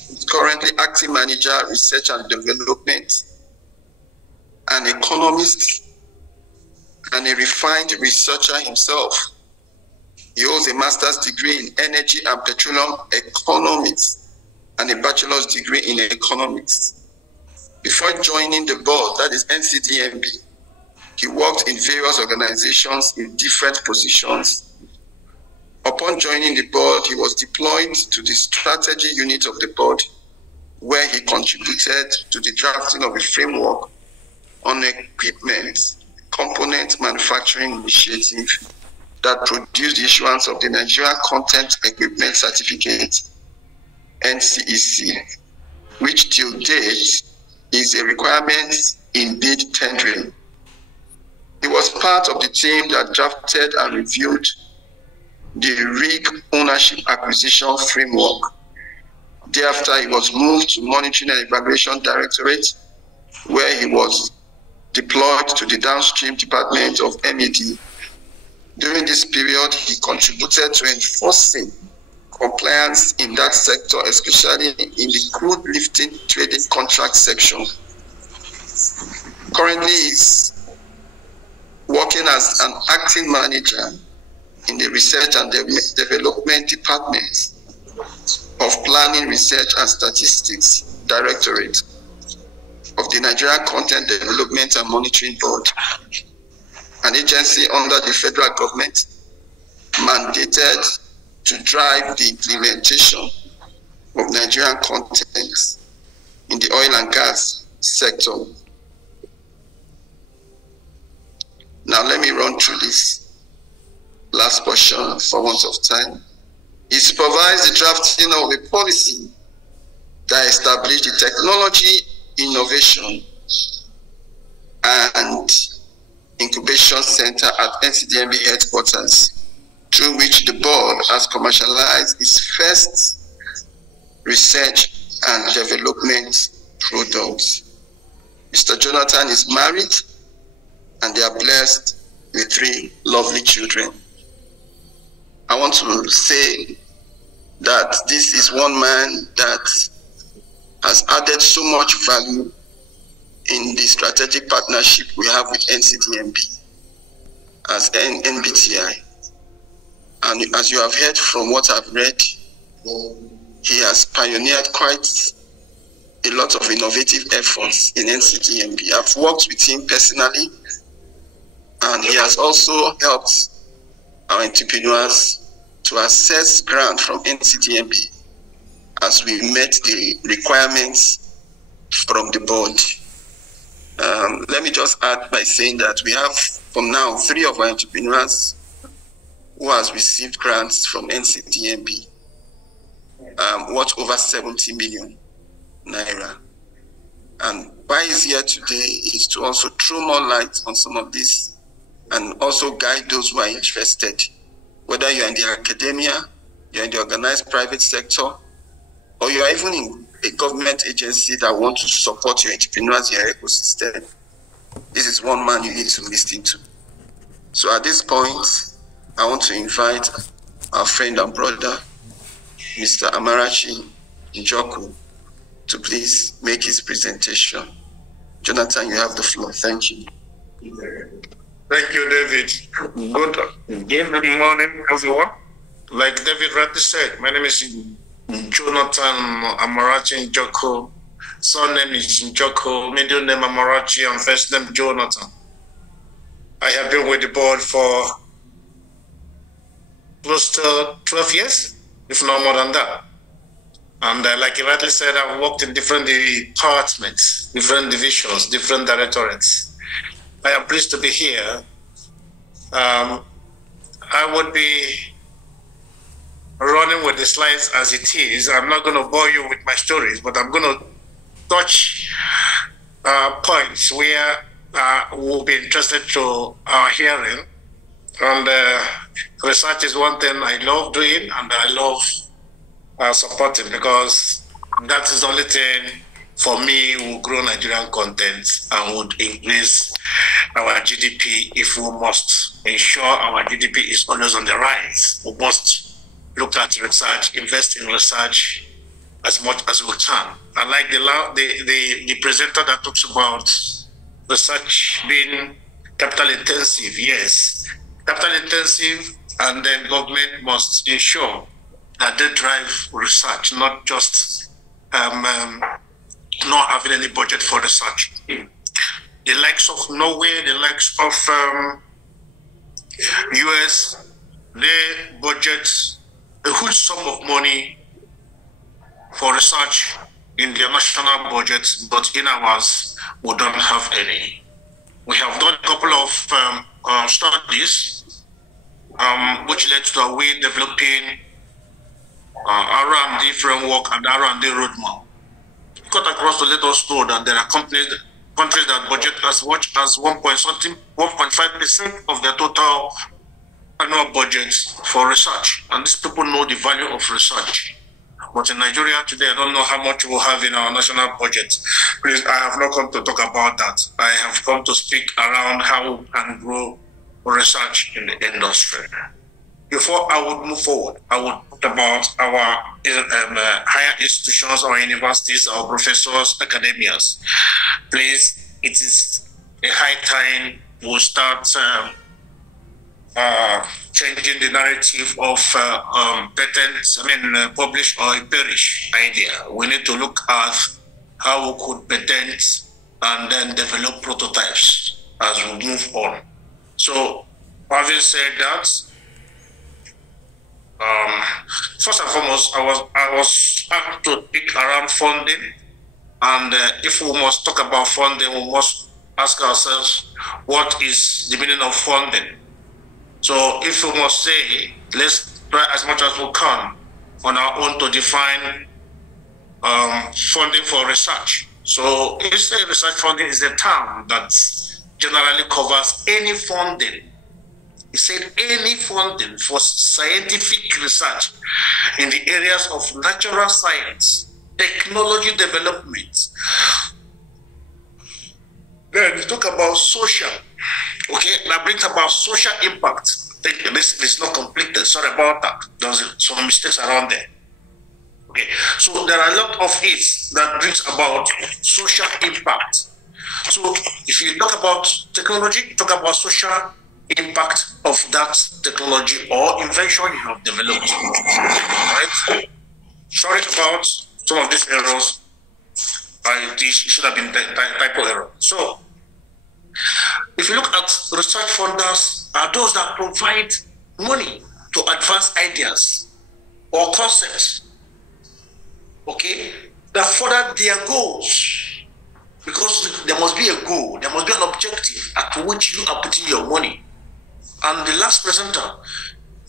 is currently Acting Manager, Research and Development, an economist, and a refined researcher himself. He holds a master's degree in energy and petroleum economics and a bachelor's degree in economics. Before joining the board, that is NCDMB, he worked in various organizations in different positions. Upon joining the board, he was deployed to the strategy unit of the board, where he contributed to the drafting of a framework on equipment component manufacturing initiative that produced the issuance of the Nigeria Content Equipment Certificate, NCEC, which till date is a requirement in bid tendering. He was part of the team that drafted and reviewed the rig ownership acquisition framework. Thereafter, he was moved to Monitoring and Evaluation Directorate, where he was deployed to the downstream department of MED. During this period, he contributed to enforcing compliance in that sector, especially in the crude lifting trading contract section. Currently, he's working as an acting manager in the Research and Development Department of Planning, Research and Statistics Directorate of the Nigeria Content Development and Monitoring Board, an agency under the federal government mandated to drive the implementation of Nigerian content in the oil and gas sector. Now let me run through this last portion for want of time. He supervised the drafting of a policy that established the Technology Innovation and Incubation Center at NCDMB headquarters, through which the board has commercialized its first research and development products. Mr. Jonathan is married and they are blessed with 3 lovely children. I want to say that this is one man that has added so much value in the strategic partnership we have with NCDMB as NBTI. And as you have heard from what I've read, he has pioneered quite a lot of innovative efforts in NCDMB. I've worked with him personally, and he has also helped our entrepreneurs to access grant from NCDMB as we met the requirements from the board. Let me just add by saying that we have, from now, 3 of our entrepreneurs who has received grants from NCDMB, worth over 70 million naira. And why he's here today is to also throw more light on some of this and also guide those who are interested, whether you're in the academia, you're in the organized private sector, or you're even in a government agency that wants to support your entrepreneurs in your ecosystem. This is one man you need to listen to. So at this point, I want to invite our friend and brother, Mr. Amarachi Njoku, to please make his presentation. Jonathan, you have the floor. Thank you. Thank you, David. Good morning, everyone. Like David rightly said, my name is Jonathan Amarachi Njoku. Surname is Njoku, middle name Amarachi, and first name Jonathan. I have been with the board for close to 12 years, if not more than that. And like you rightly said, I've worked in different departments, different divisions, different directorates. I am pleased to be here. I would be running with the slides as it is. I'm not going to bore you with my stories, but I'm going to touch points where we'll be interested to our hearing. And research is one thing I love doing, and I love supporting, because that is the only thing for me will grow Nigerian content and would increase our GDP. If we must ensure our GDP is always on the rise, we must look at research, invest in research as much as we can. I like the presenter that talks about research being capital intensive. Yes, capital intensive, and then government must ensure that they drive research, not just not having any budget for research. The likes of Norway, the likes of US, they budget a huge sum of money for research in their national budgets, but in ours, we don't have any. We have done a couple of studies which led to we developing R&D framework and R&D roadmap. Cut across to let us know that there are countries that budget as much as 1.5% of their total annual budget for research. And these people know the value of research. But in Nigeria today, I don't know how much we'll have in our national budget. Please, I have not come to talk about that. I have come to speak around how we can grow research in the industry. Before I would move forward, I would talk about our higher institutions, our universities, our professors, academias. Please, it is a high time we'll start changing the narrative of patents, publish or perish idea. We need to look at how we could patent and then develop prototypes as we move on. So, having said that, first and foremost, I was asked to pick around funding, and if we must talk about funding, we must ask ourselves, what is the meaning of funding? So if we must say, let's try as much as we can on our own to define funding for research. So if say research funding is a term that generally covers any funding. He said any funding for scientific research in the areas of natural science, technology development. Then we talk about social. Okay, that brings about social impact. This is not completed. Sorry about that. There's some mistakes around there. Okay, so there are a lot of it that brings about social impact. So if you talk about technology, talk about social impact of that technology or invention you have developed. Right? Sorry about some of these errors. This should have been typo error. So if you look at research funders, are those that provide money to advance ideas or concepts, okay, that further their goals. Because there must be a goal, there must be an objective at which you are putting your money. And the last presenter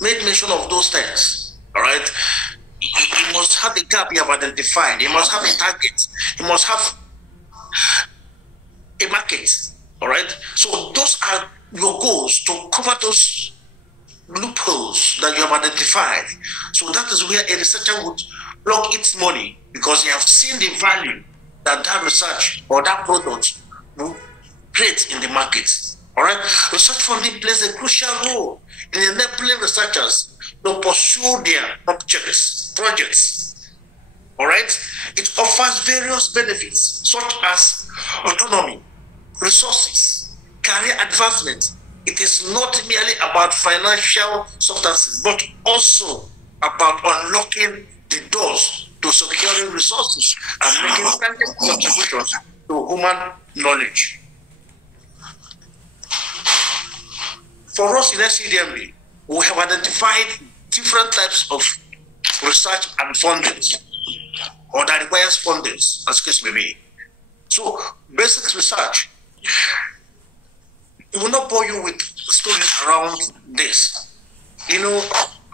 made mention of those things. All right, he must have a gap you have identified. He must have a target. He must have a market. All right, so those are your goals to cover those loopholes that you have identified. So that is where a researcher would plug its money, because you have seen the value that research or that product will create in the market. All right, research funding plays a crucial role in enabling researchers to pursue their projects. All right, it offers various benefits such as autonomy, resources, career advancement. It is not merely about financial substances, but also about unlocking the doors to securing resources and making practical contributions to human knowledge. For us in SCDMB, we have identified different types of research and fundings, or that requires fundings, as case may be. So, basic research. We will not bore you with stories around this. You know,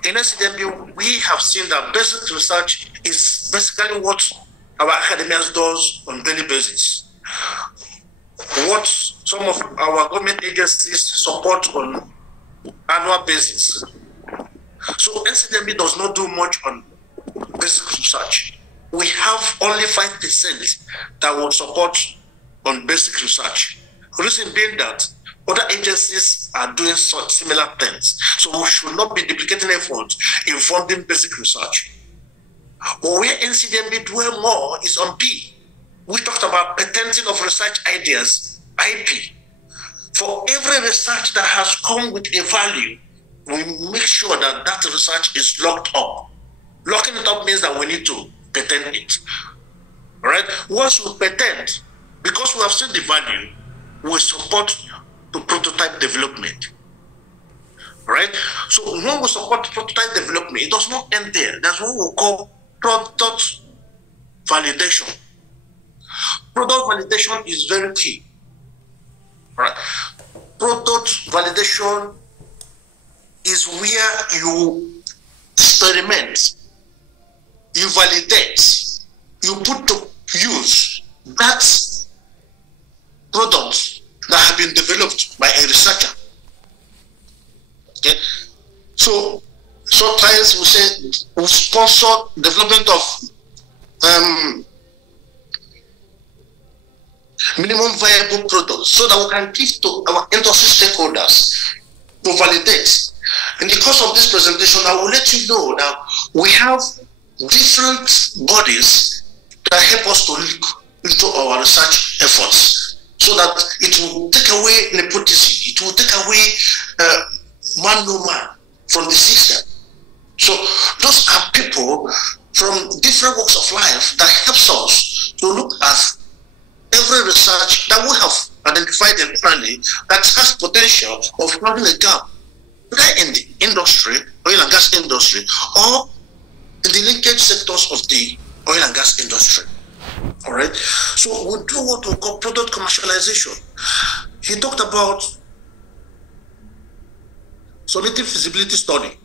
in SCDMB, we have seen that basic research is basically what our academia does on a daily basis. What some of our government agencies support on annual basis. So SCDMB does not do much on basic research. We have only 5% that will support on basic research. The reason being that other agencies are doing such similar things. So we should not be duplicating efforts in funding basic research. But where NCDMB dwell more is on P. We talked about patenting of research ideas, IP. For every research that has come with a value, we make sure that that research is locked up. Locking it up means that we need to patent it. All right? Once we patent, because we have seen the value, we support the prototype development. Right? So when we support prototype development, it does not end there. That's what we call product validation. Product validation is very key. Right? Product validation is where you experiment, you validate, you put to use that product that have been developed by a researcher. Okay, so sometimes we say we sponsor development of minimum viable products so that we can give to our industry stakeholders to validate. In the course of this presentation, I will let you know that we have different bodies that help us to look into our research efforts, so that it will take away nepotism, it will take away man no man from the system. So those are people from different walks of life that helps us to look at every research that we have identified internally that has potential of having a gap, either in the industry, oil and gas industry, or in the linkage sectors of the oil and gas industry. All right. So we do what we call product commercialization. He talked about submitting feasibility study.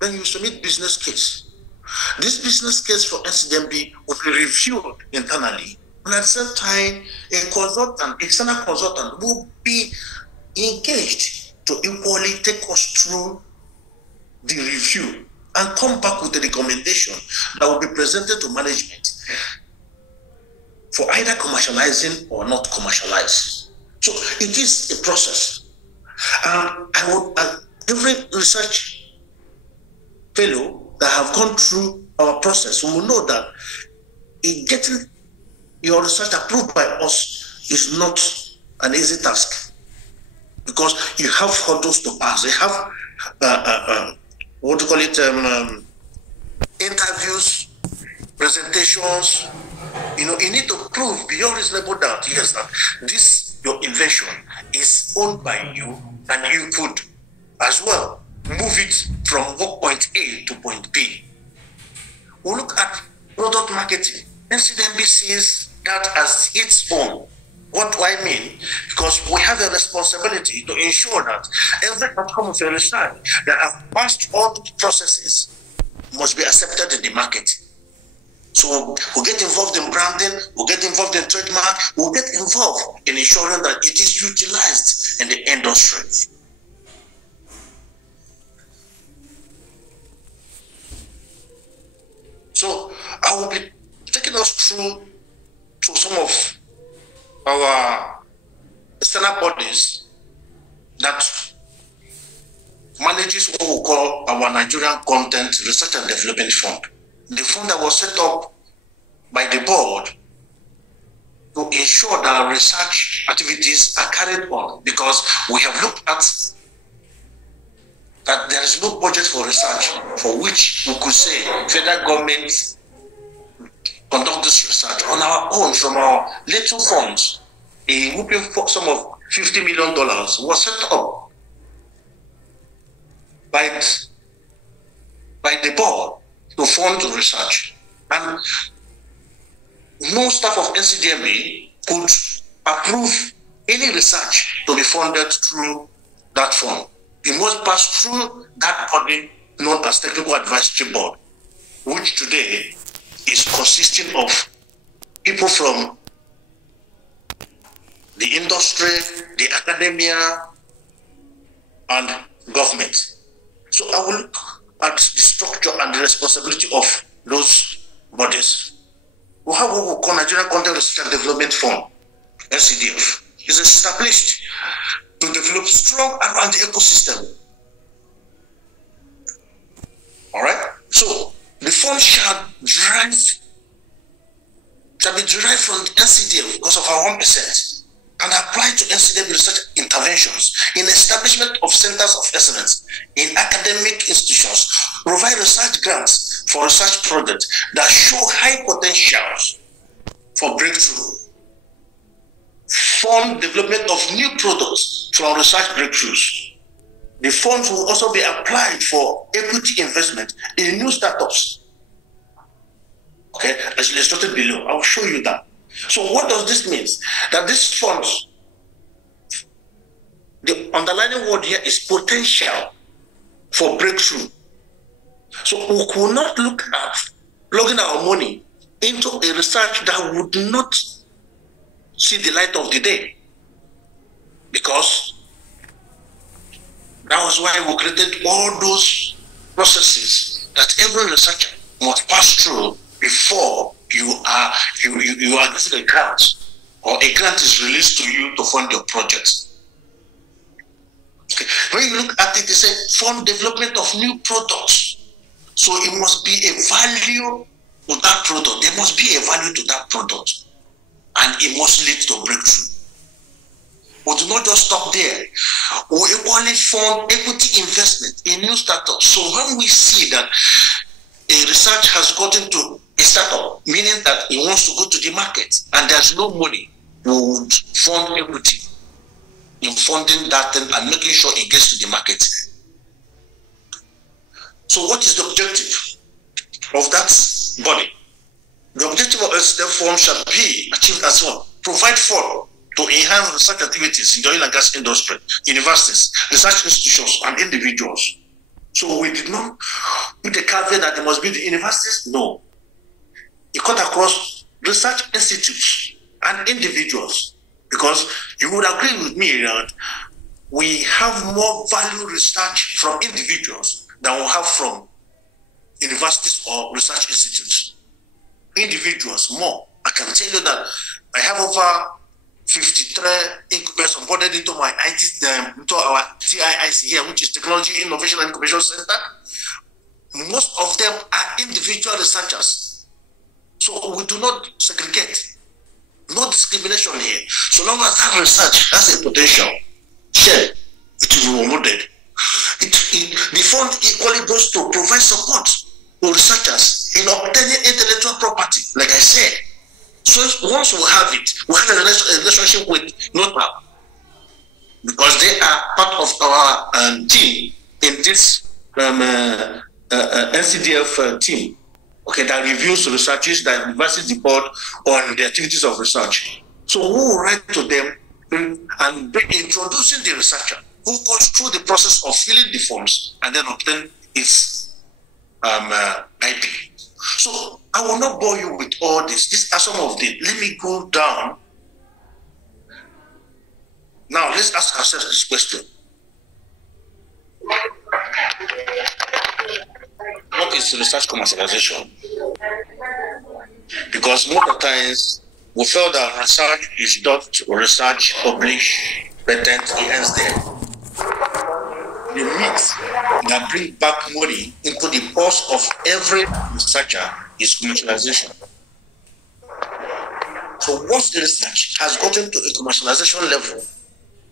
Then you submit business case. This business case for SCDMB will be reviewed internally. And at the same time, a consultant, external consultant, will be engaged to equally take us through the review and come back with a recommendation that will be presented to management for either commercializing or not commercializing. So it is a process. Every research fellow that have gone through our process, we will know that getting your research approved by us is not an easy task, because you have hurdles to pass. You have what do you call it? Interviews, presentations. You know, you need to prove beyond reasonable doubt, yes, that this your invention is owned by you, and you could as well move it from point A to point B. We look at product marketing. NCDMB sees that as its own. What do I mean? Because we have a responsibility to ensure that every outcome of a research that have passed all the processes must be accepted in the market. So we'll get involved in branding, we'll get involved in trademark, we'll get involved in ensuring that it is utilized in the industry. So I will be taking us through to some of our external bodies that manages what we call our Nigerian Content Research and Development Fund. The fund that was set up by the board to ensure that our research activities are carried on, because we have looked at that there is no budget for research for which we could say federal government conduct this research on our own from our little funds. A whooping sum of $50 million was set up by the board to fund research, and no staff of NCDMA could approve any research to be funded through that fund. It must pass through that body known as Technical Advisory Board, which today is consisting of people from the industry, the academia, and government. So I will look at the structure and the responsibility of those bodies. We have what we call Nigerian Content Research and Development Fund, NCDF. It's established to develop strong around the ecosystem. All right? So the fund shall be derived from the NCDF because of our 1%, and apply to NCDF research interventions in establishment of centers of excellence in academic institutions, provide research grants for research projects that show high potentials for breakthrough, fund development of new products from research breakthroughs. The funds will also be applied for equity investment in new startups. Okay, as illustrated below, I will show you that. So what does this mean? That these funds, the underlying word here is potential for breakthrough. So we could not look at plugging our money into a research that would not see the light of the day, because that was why we created all those processes that every researcher must pass through before you are getting a grant, or a grant is released to you to fund your project. Okay. When you look at it, they say fund development of new products. So it must be a value to that product. There must be a value to that product, and it must lead to breakthrough. We do not just stop there. We equally fund equity investment in new startups. So when we see that a research has gotten to a startup, meaning that it wants to go to the market and there's no money, we would fund equity in funding that thing and making sure it gets to the market. So what is the objective of that body? The objective of the fund shall be achieved as well. Provide fund to enhance research activities in the oil and gas industry, universities, research institutions, and individuals. So we did not put the caveat that there must be the universities. No. It cut across research institutes and individuals, because you would agree with me that we have more value research from individuals than we have from universities or research institutes. Individuals more. I can tell you that I have over 53 incubators onboarded into my into our TIIC here, which is Technology Innovation and Incubation Center. Most of them are individual researchers. So we do not segregate. No discrimination here. So long as that research has a potential, share, it will be rewarded. The fund equally goes to provide support to researchers in obtaining intellectual property, like I said. So once we have it, we have a relationship with NOTAP, because they are part of our team in this NCDF team. Okay, that reviews researches, that advises the board on the activities of research. So we will write to them and be introducing the researcher who goes through the process of filling the forms and then obtain its IP. So I will not bore you with all this. These are some of them. Let me go down. Now let's ask ourselves this question. What is research commercialization? Because most of the times we feel that research is not research, publish, patent, it ends there. The myth that brings back money into the purse of every researcher is commercialization. So once the research has gotten to a commercialization level,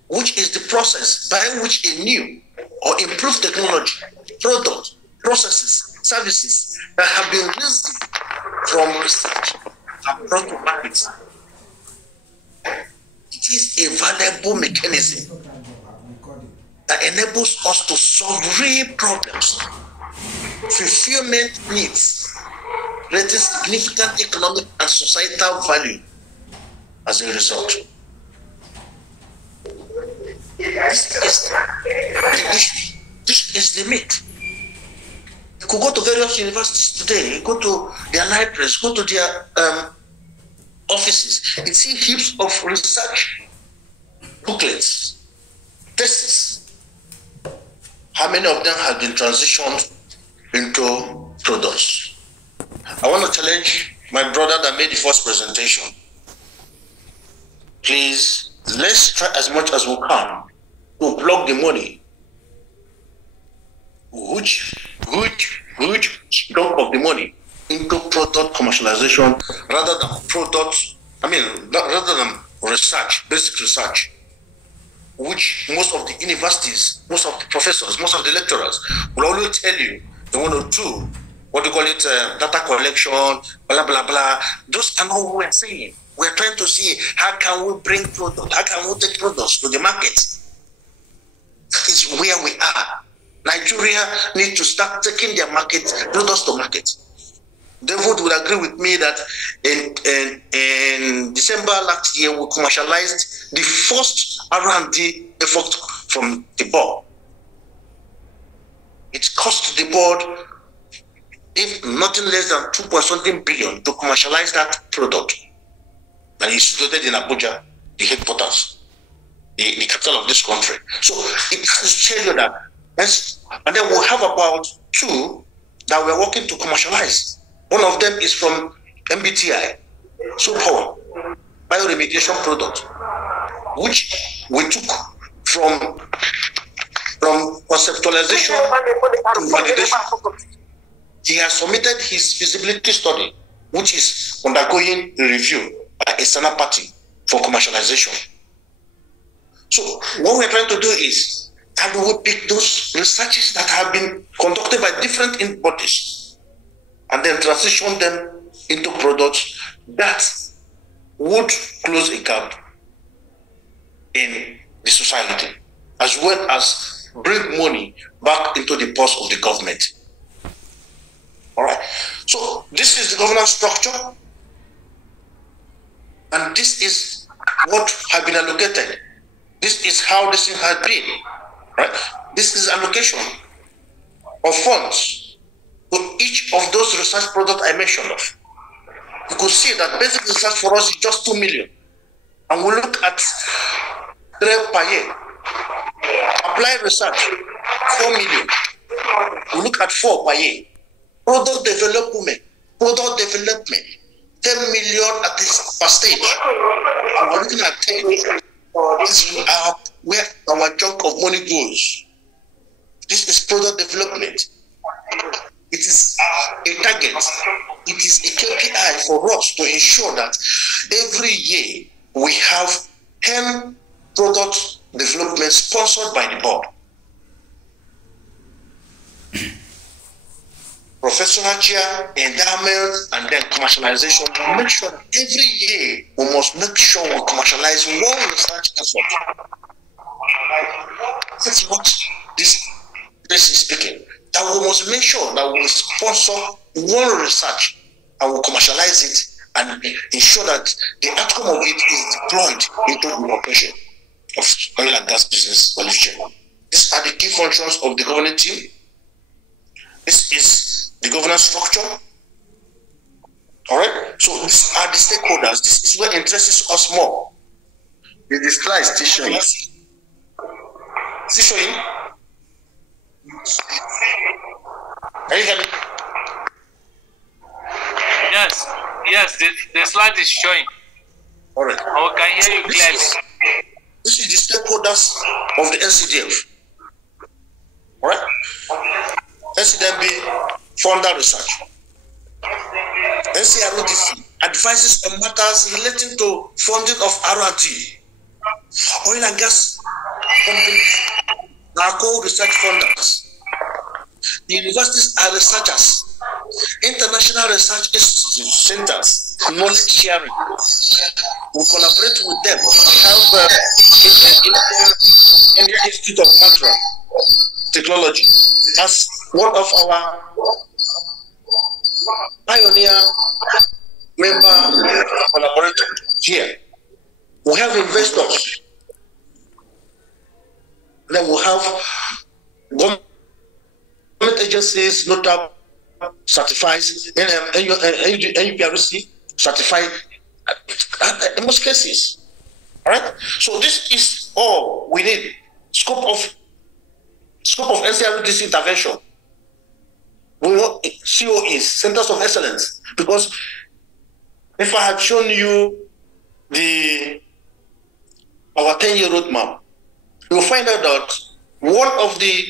which is the process by which a new or improved technology, product, processes, services that have been raised from research are brought to market. It is a valuable mechanism that enables us to solve real problems, fulfillment needs, creating significant economic and societal value as a result. This is the myth. You could go to various universities today, you go to their libraries, go to their offices, and see heaps of research booklets, theses. How many of them have been transitioned into products? I want to challenge my brother that made the first presentation. Please, let's try as much as we can to plug the money. Which chunk of the money into product commercialization rather than research, basic research, which most of the universities, most of the professors, most of the lecturers will always tell you they want to do, what do you call it, data collection, blah, blah, blah. Those are not what we're saying. We're trying to see how can we bring products, how can we take products to the market. That is where we are. Nigeria needs to start taking their products to market. David would agree with me that in December last year, we commercialized the first R&D effort from the board. It cost the board, if nothing less than 2.something billion to commercialize that product. And it's situated in Abuja, the headquarters, the capital of this country. So it has to tell you that. And then we'll have about 2 that we're working to commercialize. One of them is from MBTI, Power, bioremediation product, which we took from conceptualization to validation. He has submitted his feasibility study, which is undergoing review by a external party for commercialization. So what we're trying to do is, how do we pick those researches that have been conducted by different bodies and then transition them into products that would close a gap in the society, as well as bring money back into the purse of the government. All right. So this is the governance structure, and this is what has been allocated. This is how this thing has been. Right? This is allocation of funds to each of those research products I mentioned of. You could see that basic research for us is just 2 million. And we look at 3 per year. Applied research, 4 million. We look at 4 per year. Product development, 10 million at this per stage. And we're looking at 10 million. This is where our chunk of money goes. This is product development. It is a target. It is a KPI for us to ensure that every year we have 10 product developments sponsored by the board. Professional chair, endowment, and then commercialization. We make sure that every year we must make sure we commercialize one research effort. That's what this is speaking. That we must make sure that we sponsor one research and we commercialize it and ensure that the outcome of it is deployed into the operation of oil and gas business value chain. These are the key functions of the governing team. This is the governance structure. All right. So these are the stakeholders. This is where interests us more. The slide is still showing. Is it showing? Can you hear me? Yes, the slide is showing. All right. I can hear you clearly. This is the stakeholders of the NCDF. All right. NCDMB founder research. NCRODC advises on matters relating to funding of R&D. Oil and gas companies are co-research funders. The universities are researchers. International research institutes, centers, knowledge sharing. We collaborate with them. We have in the Institute of Material Technology as one of our pioneer member collaborators here. We have investors. Then we have government agencies, notable certifies, NUPRC certified in most cases. All right. So this is all we need. Scope of NCRDC intervention. We want COEs, Centers of Excellence, because if I had shown you our 10-year roadmap, you will find out that one of the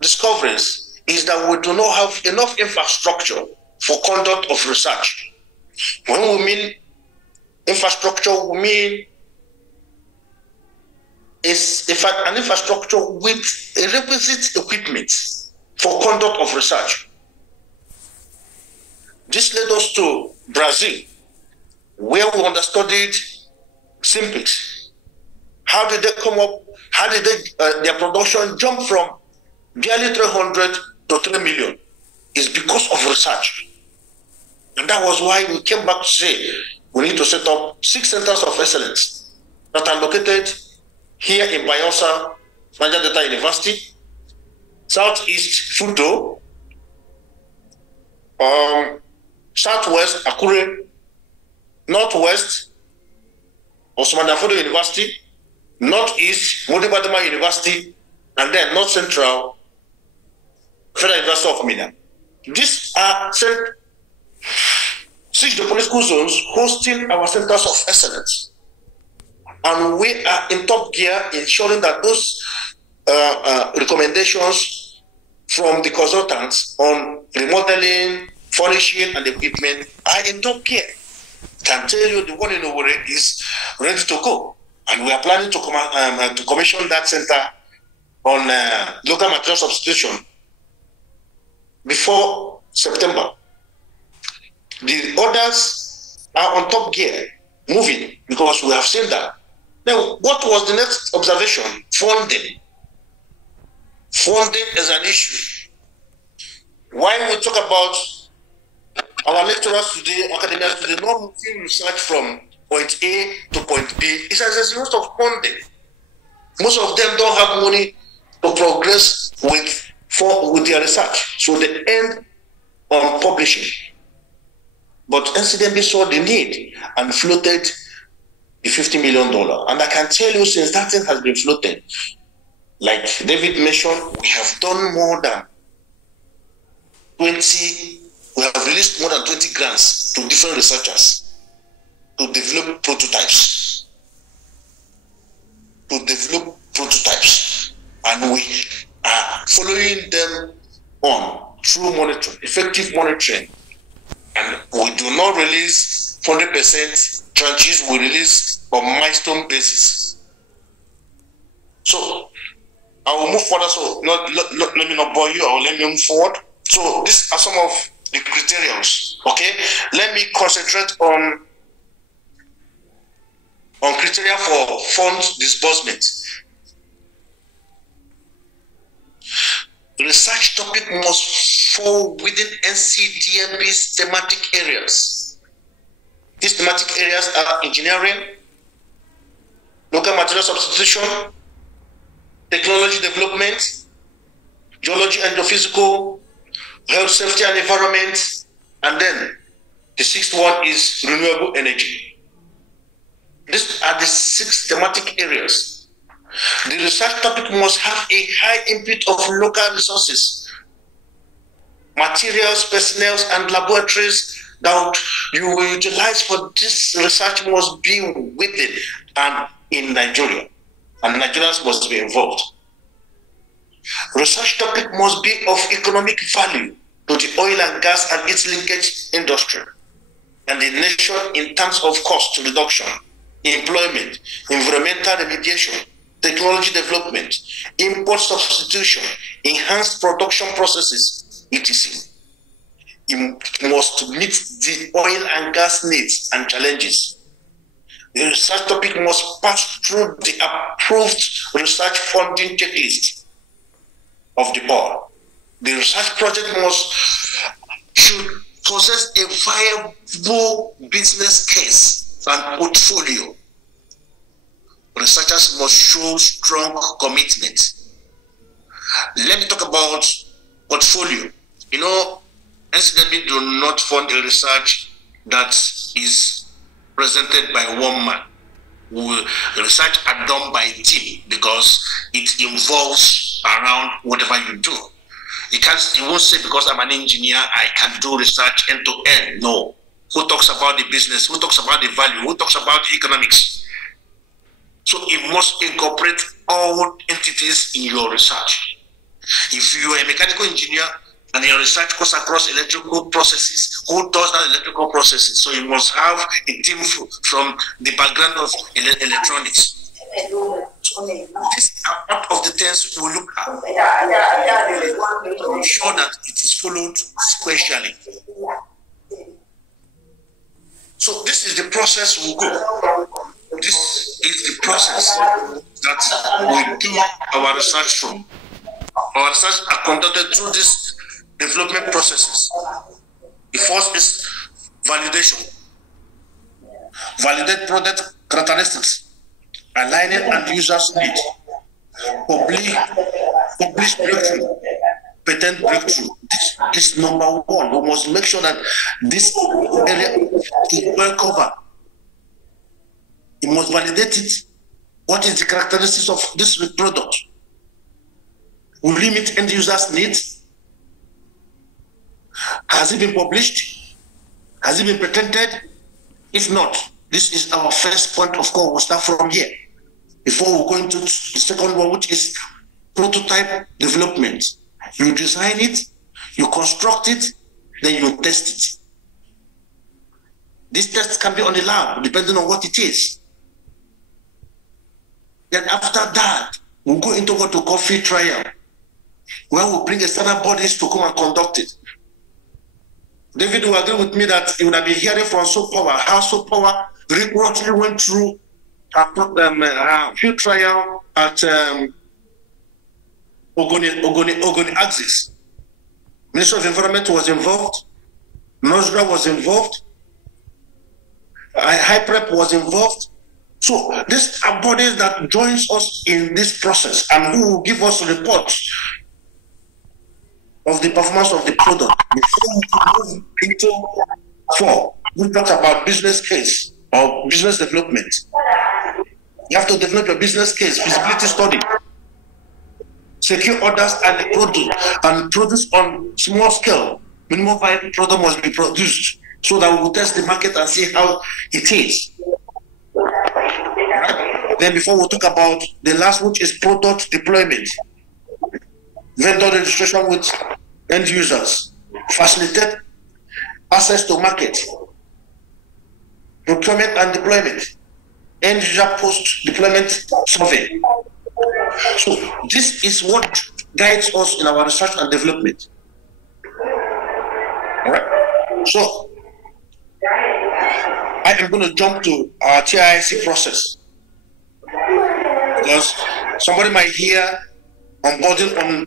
discoveries is that we do not have enough infrastructure for conduct of research. When we mean infrastructure, we mean an infrastructure with a requisite equipment for conduct of research. This led us to Brazil, where we understudied Simpics. How did they come up? How did their production jump from barely 300 to 3 million? It's because of research. And that was why we came back to say we need to set up 6 centers of excellence that are located here in Bayelsa, Niger Delta University, Southeast Futo, Southwest Akure, Northwest Osman Danfodio University, Northeast Modibadama University, and then North Central Federal University of Mina. These are 6 geopolitical zones hosting our centers of excellence. And we are in top gear ensuring that those recommendations from the consultants on remodeling, furnishing, and equipment are in top gear. Can tell you the one in Owerri is ready to go. And we are planning to commission that center on local material substitution before September. The others are on top gear, moving, because we have seen that. Now, what was the next observation? Funding. Funding is an issue. When we talk about our lecturers today, academics today, not moving research from point A to point B, it's as a result of funding. Most of them don't have money to progress with their research, so they end on publishing. But NCDMB saw the need and floated the $50 million. And I can tell you, since that thing has been floated, like David mentioned, we have done more than 20, we have released more than 20 grants to different researchers to develop prototypes. And we are following them on through monitoring, effective monitoring. And we do not release 100% tranches, we release on milestone basis. So I will move further, so let me not bore you, or let me move forward. So these are some of the criteria, okay? Let me concentrate on criteria for fund disbursement. Research topic must fall within NCDMB's thematic areas. These thematic areas are engineering, local material substitution, technology development, geology and geophysical, health, safety and environment, and then the sixth one is renewable energy. These are the 6 thematic areas. The research topic must have a high input of local resources, materials, personnel, and laboratories that you will utilize for this research must be within and in Nigeria, and Nigerians must be involved. Research topic must be of economic value to the oil and gas and its linkage industry and the nation in terms of cost reduction, employment, environmental remediation, technology development, import substitution, enhanced production processes, etc. It must meet the oil and gas needs and challenges. The research topic must pass through the approved research funding checklist of the board. The research project should possess a viable business case and portfolio. Researchers must show strong commitment. Let me talk about portfolio. You know, NCDB do not fund a research that is presented by one man. Research are done by a team because it involves around whatever you do. You won't say because I'm an engineer, I can do research end to end. No. Who talks about the business? Who talks about the value? Who talks about the economics? So it must incorporate all entities in your research. If you are a mechanical engineer and your research goes across electrical processes, who does that electrical processes? So you must have a team from the background of electronics. These are part of the things we look at to ensure that it is followed sequentially. So this is the process we go. This is the process that we do our research from. Our research are conducted through these development processes. The first is validation. Validate product characteristics, aligning and users' need. Publish breakthrough, patent breakthrough. This is number one. We must make sure that this area is well covered. You must validate it. What is the characteristics of this product? Will it meet end users' needs? Has it been published? Has it been patented? If not, this is our first point of call. We'll start from here before we go into the second one, which is prototype development. You design it, you construct it, then you test it. This test can be on the lab, depending on what it is. Then after that, we'll go into what we call field trial, where we'll bring external bodies to come and conduct it. David will agree with me that you would have been hearing from Soap Power, how Soap Power rigorously went through a field trial at Ogoni Axis. Ministry of Environment was involved, NOSRA was involved, HIPREP was involved. So these are bodies that joins us in this process and who will give us reports of the performance of the product before we move into 4. We talk about business case or business development. You have to develop a business case, feasibility study, secure orders and produce on small scale. Minimum viable product must be produced so that we will test the market and see how it is. Then before we talk about the last, which is product deployment, vendor registration with end users, facilitate access to market, procurement and deployment, end user post-deployment survey. So this is what guides us in our research and development. All right. So I am going to jump to our TIC process, because somebody might hear onboarding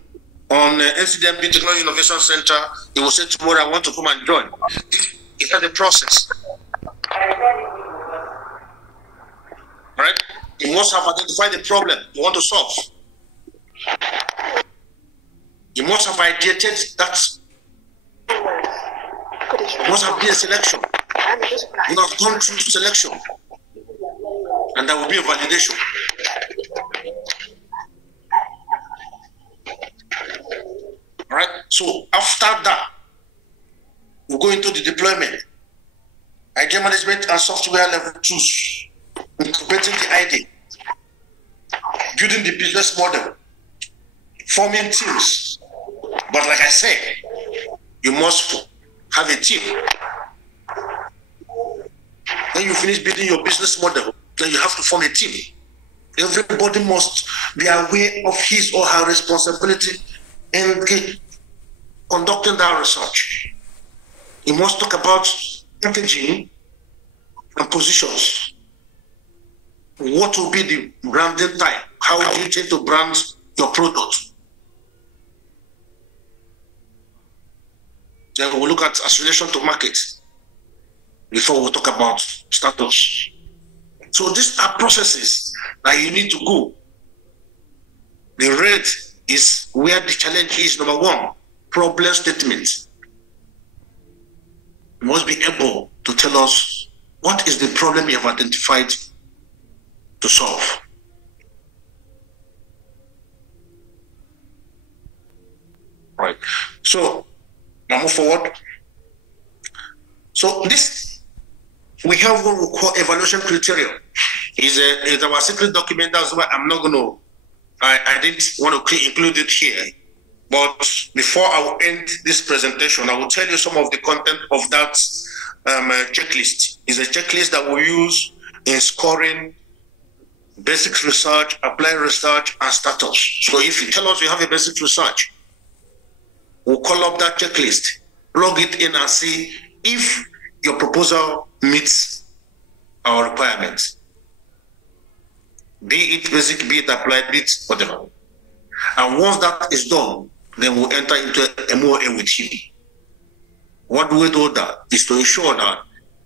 on NCDMB Technology Innovation Center. He will say tomorrow, I want to come and join. This is the process. Right? You must have identified the problem you want to solve. You must have ideated that. You must have been a selection. You have gone through selection. And there will be a validation. All right? So after that, we go into the deployment. Idea management and software level 2s. Incubating the idea, building the business model, forming teams. But like I said, you must have a team. When you finish building your business model, then you have to form a team. Everybody must be aware of his or her responsibility in conducting that research. You must talk about packaging and positions. What will be the branding type? How do you tend to brand your product? Then we'll look at association to market before we talk about startups. So these are processes that you need to go. The red is where the challenge is. Number one, problem statement. You must be able to tell us what is the problem you have identified to solve. Right. So now move forward. So this, we have what we call evaluation criteria. Is our secret document. That's why I'm not going to, I didn't want to include it here. But before I will end this presentation, I will tell you some of the content of that checklist. It's a checklist that we use in scoring basic research, applied research, and startups. So if you tell us you have a basic research, we'll call up that checklist, plug it in and see if your proposal meets our requirements. Be it basic, be it applied, be it whatever. And once that is done, then we'll enter into a MOA with you. What do we do that is to ensure that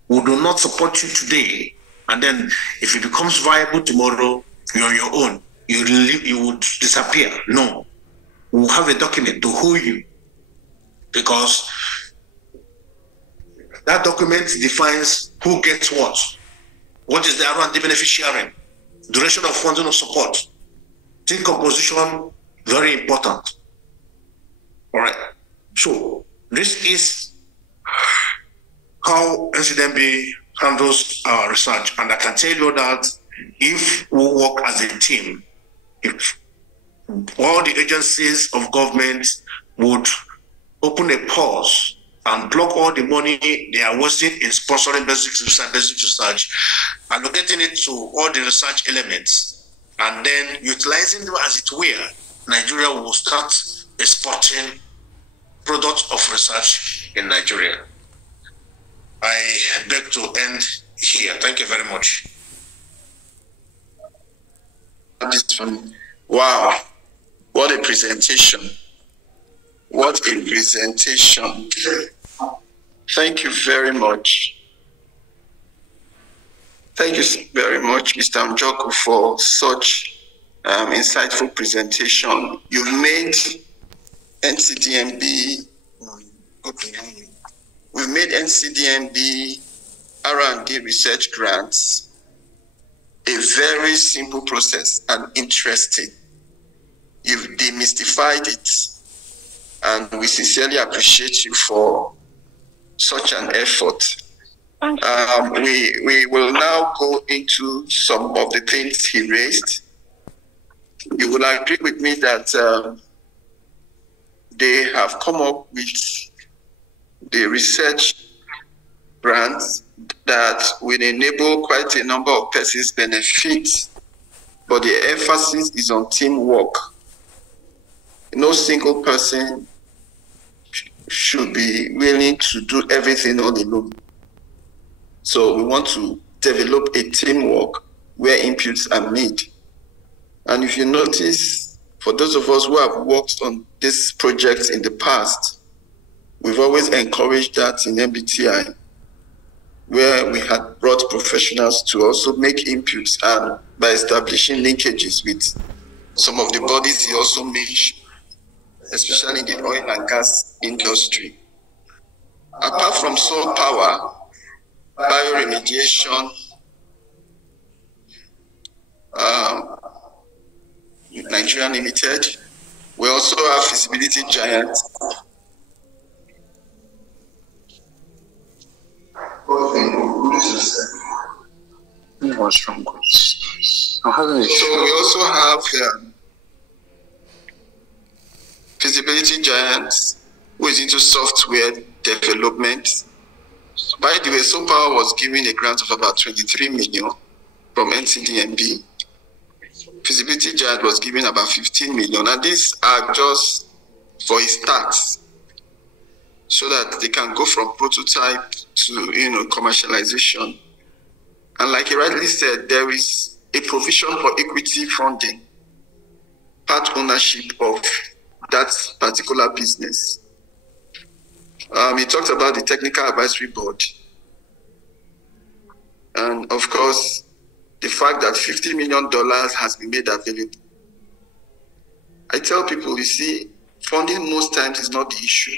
we do not support you today, and then if it becomes viable tomorrow, you're on your own. You would disappear. No. We'll have a document to hold you, because that document defines who gets what is the R&D benefit sharing, duration of funding of support, team composition, very important. All right. So this is how NCDMB handles our research, and I can tell you that if we work as a team, if all the agencies of government would open a pause and block all the money they are wasting in sponsoring basic research, allocating it to all the research elements, and then utilizing them as it were, Nigeria will start exporting products of research in Nigeria. I beg to end here. Thank you very much. Wow, what a presentation. What a presentation. Thank you very much. Thank you very much, Mr. Njoku, for such insightful presentation. You've made NCDMB, we've made NCDMB R&D research grants a very simple process and interesting. You've demystified it, and we sincerely appreciate you for such an effort. We will now go into some of the things he raised. You will agree with me that they have come up with the research grants that will enable quite a number of persons benefit, but the emphasis is on teamwork. No single person should be willing to do everything on alone. So we want to develop a teamwork where inputs are made. And if you notice, for those of us who have worked on this project in the past, we've always encouraged that in MBTI, where we had brought professionals to also make inputs, and by establishing linkages with some of the bodies he also mentioned, especially in the oil and gas industry. Apart from solar power, bioremediation, Nigeria Limited, we also have feasibility giant. So we also have feasibility giants who is into software development. By the way, SoPower was given a grant of about 23 million from NCDMB. Feasibility giant was given about 15 million, and these are just for a start, so that they can go from prototype to commercialization. And like he rightly said, there is a provision for equity funding, part ownership of that particular business. He talked about the technical advisory board, and of course the fact that $50 million has been made available. I tell people, you see, funding most times is not the issue.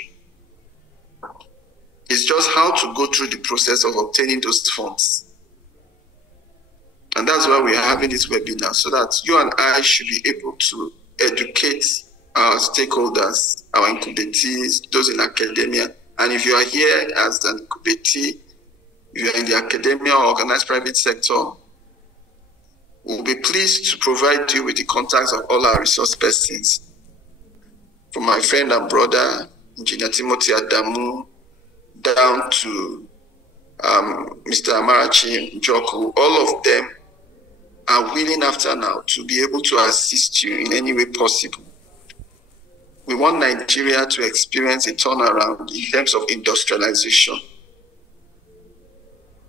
It's just how to go through the process of obtaining those funds. And that's why we're having this webinar, so that you and I should be able to educate our stakeholders, our incubatees, those in academia. And if you are here as an incubatee, if you are in the academia or organized private sector, we'll be pleased to provide you with the contacts of all our resource persons. From my friend and brother, Engineer Timothy Adamu, down to Mr. Amarachi Njoku, all of them are willing after now to be able to assist you in any way possible. We want Nigeria to experience a turnaround in terms of industrialization,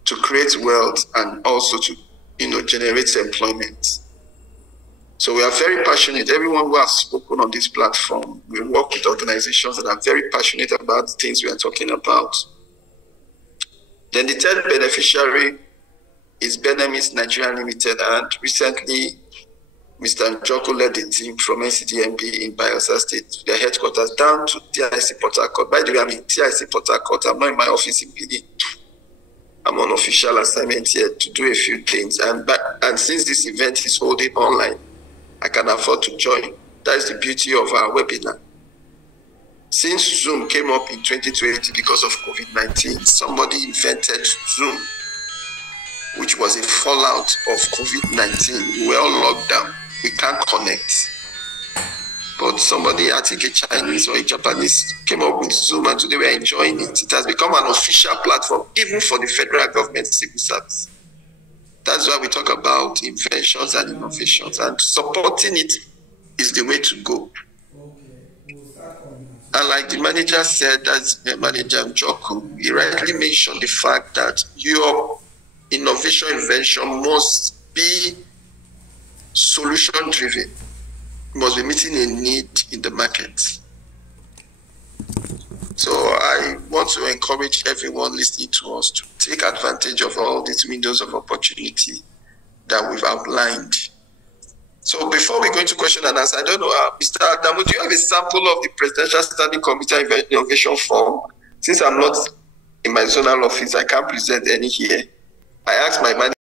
to create wealth and also to generate employment. So we are very passionate. Everyone who has spoken on this platform, we work with organizations that are very passionate about the things we are talking about. Then the third beneficiary is Benemis Nigeria Limited, and recently Mr. Njoku led the team from NCDMB in Bayelsa State, their headquarters, down to TIC Port Harcourt. By the way, I'm in TIC Port Harcourt. I'm not in my office in Benin. I'm on official assignment here to do a few things. And since this event is holding online, I can afford to join. That is the beauty of our webinar. Since Zoom came up in 2020 because of COVID-19, somebody invented Zoom, which was a fallout of COVID-19. We were all locked down. We can't connect. But somebody, I think a Chinese or a Japanese, came up with Zoom, and today we're enjoying it. It has become an official platform, even for the federal government civil service. That's why we talk about inventions and innovations, and supporting it is the way to go. And like the manager said, that's the manager Njoku, he rightly mentioned the fact that your innovation invention must be solution driven. Must be meeting a need in the market. So I want to encourage everyone listening to us to take advantage of all these windows of opportunity that we've outlined. So before we go into question and answer, I don't know, Mr. Adamu, do you have a sample of the Presidential Standing Committee Innovation Form? Since I'm not in my zonal office, I can't present any here. I asked my manager